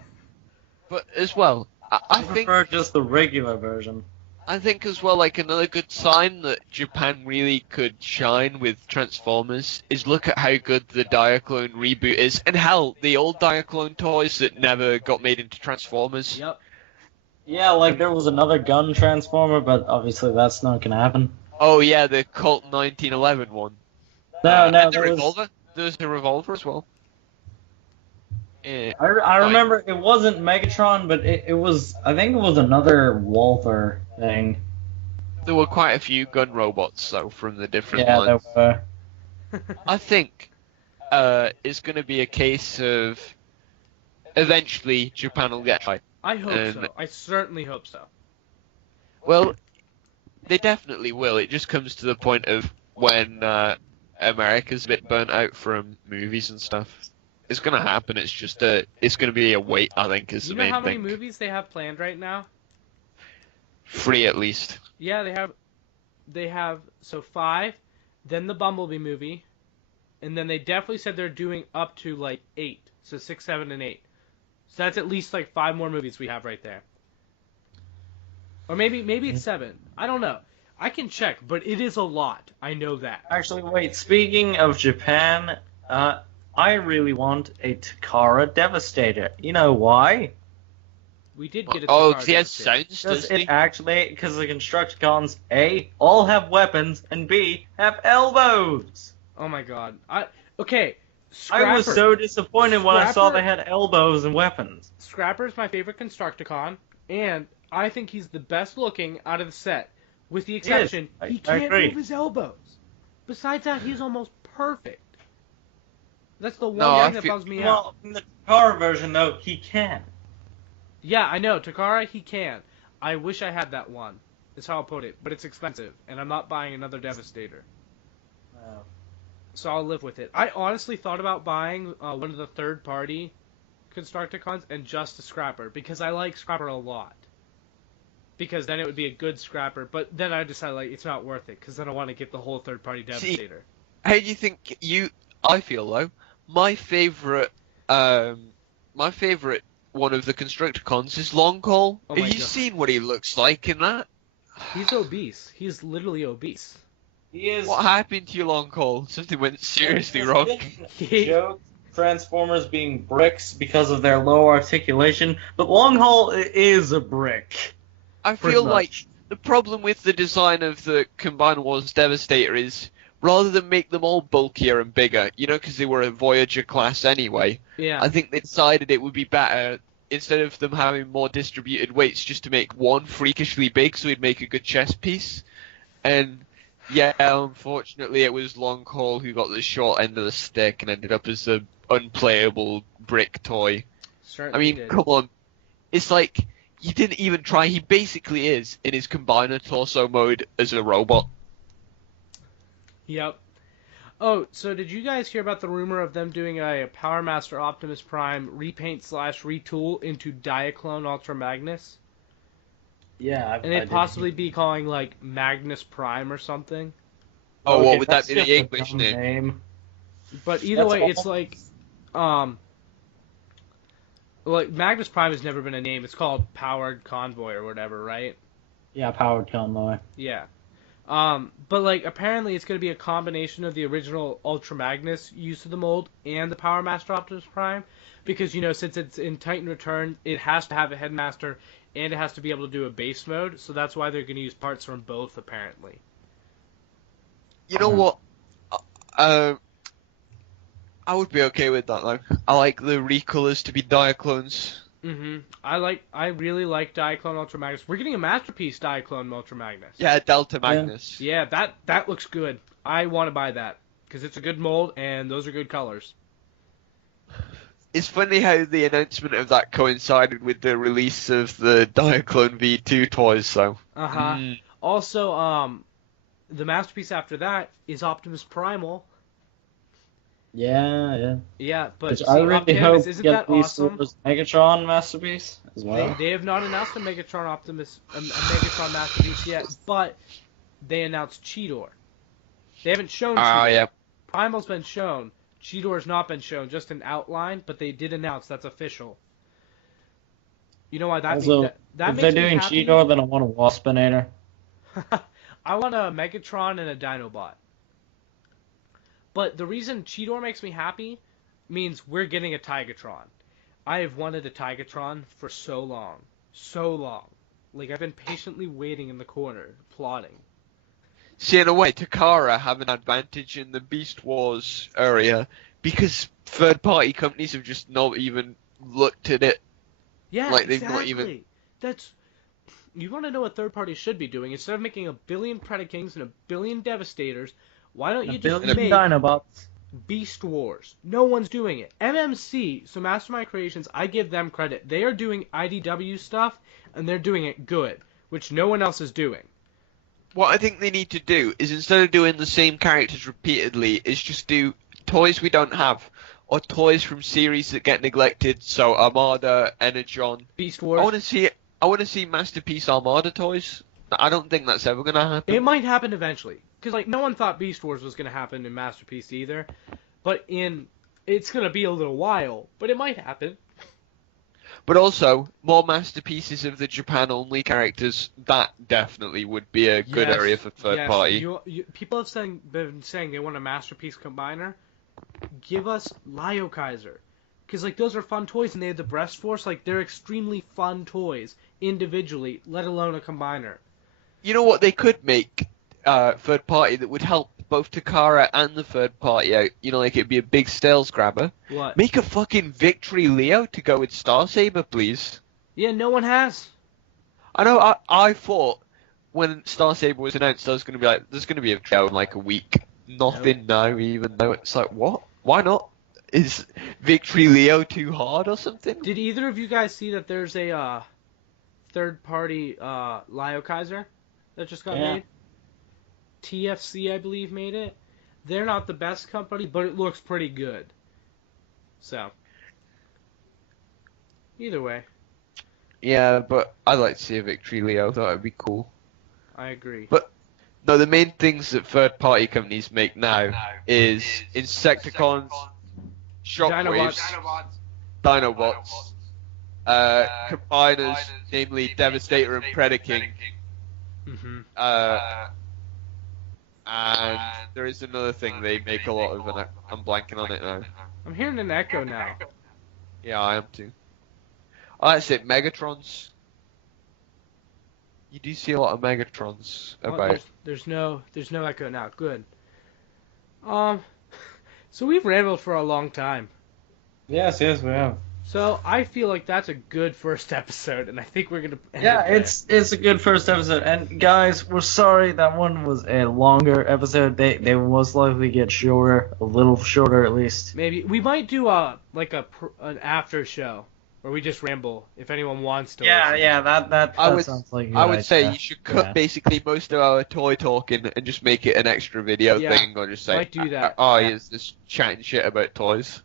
But as well, I I think prefer just the regular version. as well, like another good sign that Japan really could shine with Transformers is look at how good the Diaclone reboot is, and hell, the old Diaclone toys that never got made into Transformers. Yep. Yeah, like there was another gun transformer, but obviously that's not gonna happen. Oh yeah, the Colt 1911 one. No, And the there was. revolver. There's the revolver as well. Yeah. I remember it wasn't Megatron, but it was. I think it was another Walther thing. There were quite a few gun robots though from the different Yeah, lines. there were. I think it's going to be a case of eventually Japan will get right. I hope so. I certainly hope so. Well, they definitely will. It just comes to the point of when America's a bit burnt out from movies and stuff. It's gonna happen. It's just it's gonna be a wait. I think is You the know main how many thing. movies they have planned right now? 3 at least. Yeah, they have so 5, then the Bumblebee movie, and then they definitely said they're doing up to like 8, so 6, 7, and 8. So that's at least like 5 more movies we have right there. Or maybe it's 7. I don't know. I can check, but it is a lot. I know that. Actually, wait. Speaking of Japan, I really want a Takara Devastator. You know why? We did get a Oh, Takara he has Devastator. sounds, Because doesn't he? because the Constructicons A all have weapons and B have elbows. Oh my god. Okay. I was Scrapper. so disappointed when I saw Scrapper- they had elbows and weapons. Scrapper's my favorite Constructicon, and I think he's the best looking out of the set. With the exception, I he can't agree. move his elbows. Besides that, he's almost perfect. That's the one No, I thing that feel- bugs me out. Well, in the Takara version, though, he can. Yeah, I know. Takara, he can. I wish I had that one. That's how I'll put it. But it's expensive, and I'm not buying another Devastator. So I'll live with it. I honestly thought about buying one of the third-party Constructicons and just a Scrapper, because I like Scrapper a lot. Because then it would be a good Scrapper, but then I decided like it's not worth it, because then I want to get the whole third-party Devastator. How do you think I feel though. My favorite one of the Constructicons is Longcall. Oh Have my you God. seen what he looks like in that? He's obese. He's literally obese. He is. What happened to you, Longcall? Something went seriously wrong. Joke Transformers being bricks because of their low articulation, but Longhaul is a brick. I Pretty feel much. like the problem with the design of the Combined Wars Devastator is rather than make them all bulkier and bigger, because they were a Voyager class anyway, Yeah. I think they decided it would be better, instead of them having more distributed weights, just to make one freakishly big so he'd make a good chess piece. And yeah, unfortunately it was Longhaul who got the short end of the stick and ended up as an unplayable brick toy. Certainly I mean, did. come on. It's like, you didn't even try. He basically is, in his combiner torso mode, as a robot. Yep. Oh, so did you guys hear about the rumor of them doing a Power Master Optimus Prime repaint/retool into Diaclone Ultra Magnus? Yeah, And it'd possibly be calling, like, Magnus Prime or something? Oh, Okay, what would that that's be, the just a English dumb name? But either That's way, all- it's like, like, Magnus Prime has never been a name. It's called Powered Convoy or whatever, right? Yeah, powered convoy. Yeah. But, like, apparently it's going to be a combination of the original Ultra Magnus use of the mold and the Power Master Optimus Prime. Because, since it's in Titan Return, it has to have a Headmaster and it has to be able to do a base mode. So that's why they're going to use parts from both, apparently. You know what? I would be okay with that, though. I like the recolors to be Diaclones. I really like Diaclone Ultra Magnus. We're getting a Masterpiece Diaclone Ultra Magnus. Yeah, Delta Magnus. Yeah, that looks good. I want to buy that. Because it's a good mold and those are good colors. It's funny how the announcement of that coincided with the release of the Diaclone V2 toys, though. Uh-huh. Also, the Masterpiece after that is Optimus Primal. Yeah. Yeah, but Which see, I really Optimus, hope isn't get that these awesome? Megatron masterpiece as well. They have not announced a Megatron Masterpiece yet, but they announced Cheetor. They haven't shown Cheetor. Yeah. Primal's been shown. Cheetor's not been shown, just an outline, but they did announce that's official. You know why that Also, means that if makes they're me doing happy? Cheetor, then I want a Waspinator. I want a Megatron and a Dinobot. But the reason Cheetor makes me happy means we're getting a Tigatron. I have wanted a Tigatron for so long. So long. Like, I've been patiently waiting in the corner, plotting. See, in a way, Takara have an advantage in the Beast Wars area because third-party companies have just not even looked at it. Yeah, Like, they've exactly. not even- That's... You want to know what third parties should be doing? Instead of making 1 billion Predakings and 1 billion Devastators, why don't you just make Dinobots. Beast Wars? No one's doing it. MMC, so Mastermind Creations, I give them credit. They are doing IDW stuff, and they're doing it good, which no one else is doing. what I think they need to do is instead of doing the same characters repeatedly, is just do toys we don't have, or toys from series that get neglected. So Armada, Energon. Beast I Wars. want to see Masterpiece Armada toys. I don't think that's ever gonna happen. It might happen eventually, because like no one thought Beast Wars was gonna happen in Masterpiece either, but it's gonna be a little while, but it might happen. But also, more masterpieces of the Japan-only characters, that definitely would be a good Yes, area for third yes. party. People have been saying they want a Masterpiece combiner. Give us Lio Kaiser. Because, like, those are fun toys, and they have the Breast Force. Like, they're extremely fun toys, individually, let alone a combiner. You know what they could make third party that would help both Takara and the third party out? You know, like it'd be a big sales grabber. What? Make a fucking Victory Leo to go with Star Saber, please. Yeah, no one has. I know, I thought when Star Saber was announced, I was going to be like, there's going to be a show in like a week. Nothing now, even though it's like, what? Why not? Is Victory Leo too hard or something? Did either of you guys see that there's a third-party Lio Kaiser that just got made? TFC, I believe, made it. They're not the best company, but it looks pretty good. So, either way, Yeah, but I'd like to see a Victory Leo. That would be cool. I agree. But no, the main things that third-party companies make now is Insecticons, Shockwaves, Dinobots, combiners, namely Devastator and Predaking, Mm-hmm. and there is another thing they make a lot of, and I'm blanking on it now. I'm hearing an echo now. Yeah, I am too. Oh, that's it, Megatrons. You do see a lot of Megatrons Well, about. there's no echo now. Good. So we've rambled for a long time. Yes, we have. So I feel like that's a good first episode, and I think we're gonna. End Yeah, it there. it's a good first episode. And guys, we're sorry that one was a longer episode. They will most likely get shorter, a little shorter at least. Maybe we might do an after show where we just ramble if anyone wants to. listen. That sounds like a good I would say idea. you should cut basically most of our toy talking and just make it an extra video Yeah, thing, or just say, might do that. oh, here's this chatting shit about toys.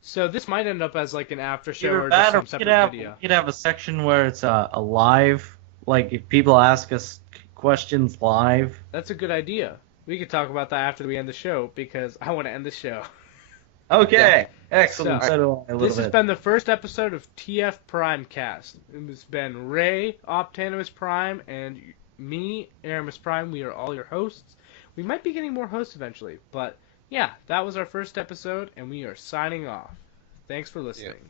So this might end up as like an after show Either or that just or some separate video. we could have a section where it's a live, like if people ask us questions live. That's a good idea. We could talk about that after we end the show because I want to end the show. Okay, excellent. So, So do I a little This has bit. been the first episode of TFPrimecast. It's been Ray, Optanimus Prime, and me, Erimus Prime. We are all your hosts. We might be getting more hosts eventually, but yeah, that was our first episode, and we are signing off. Thanks for listening. Yeah.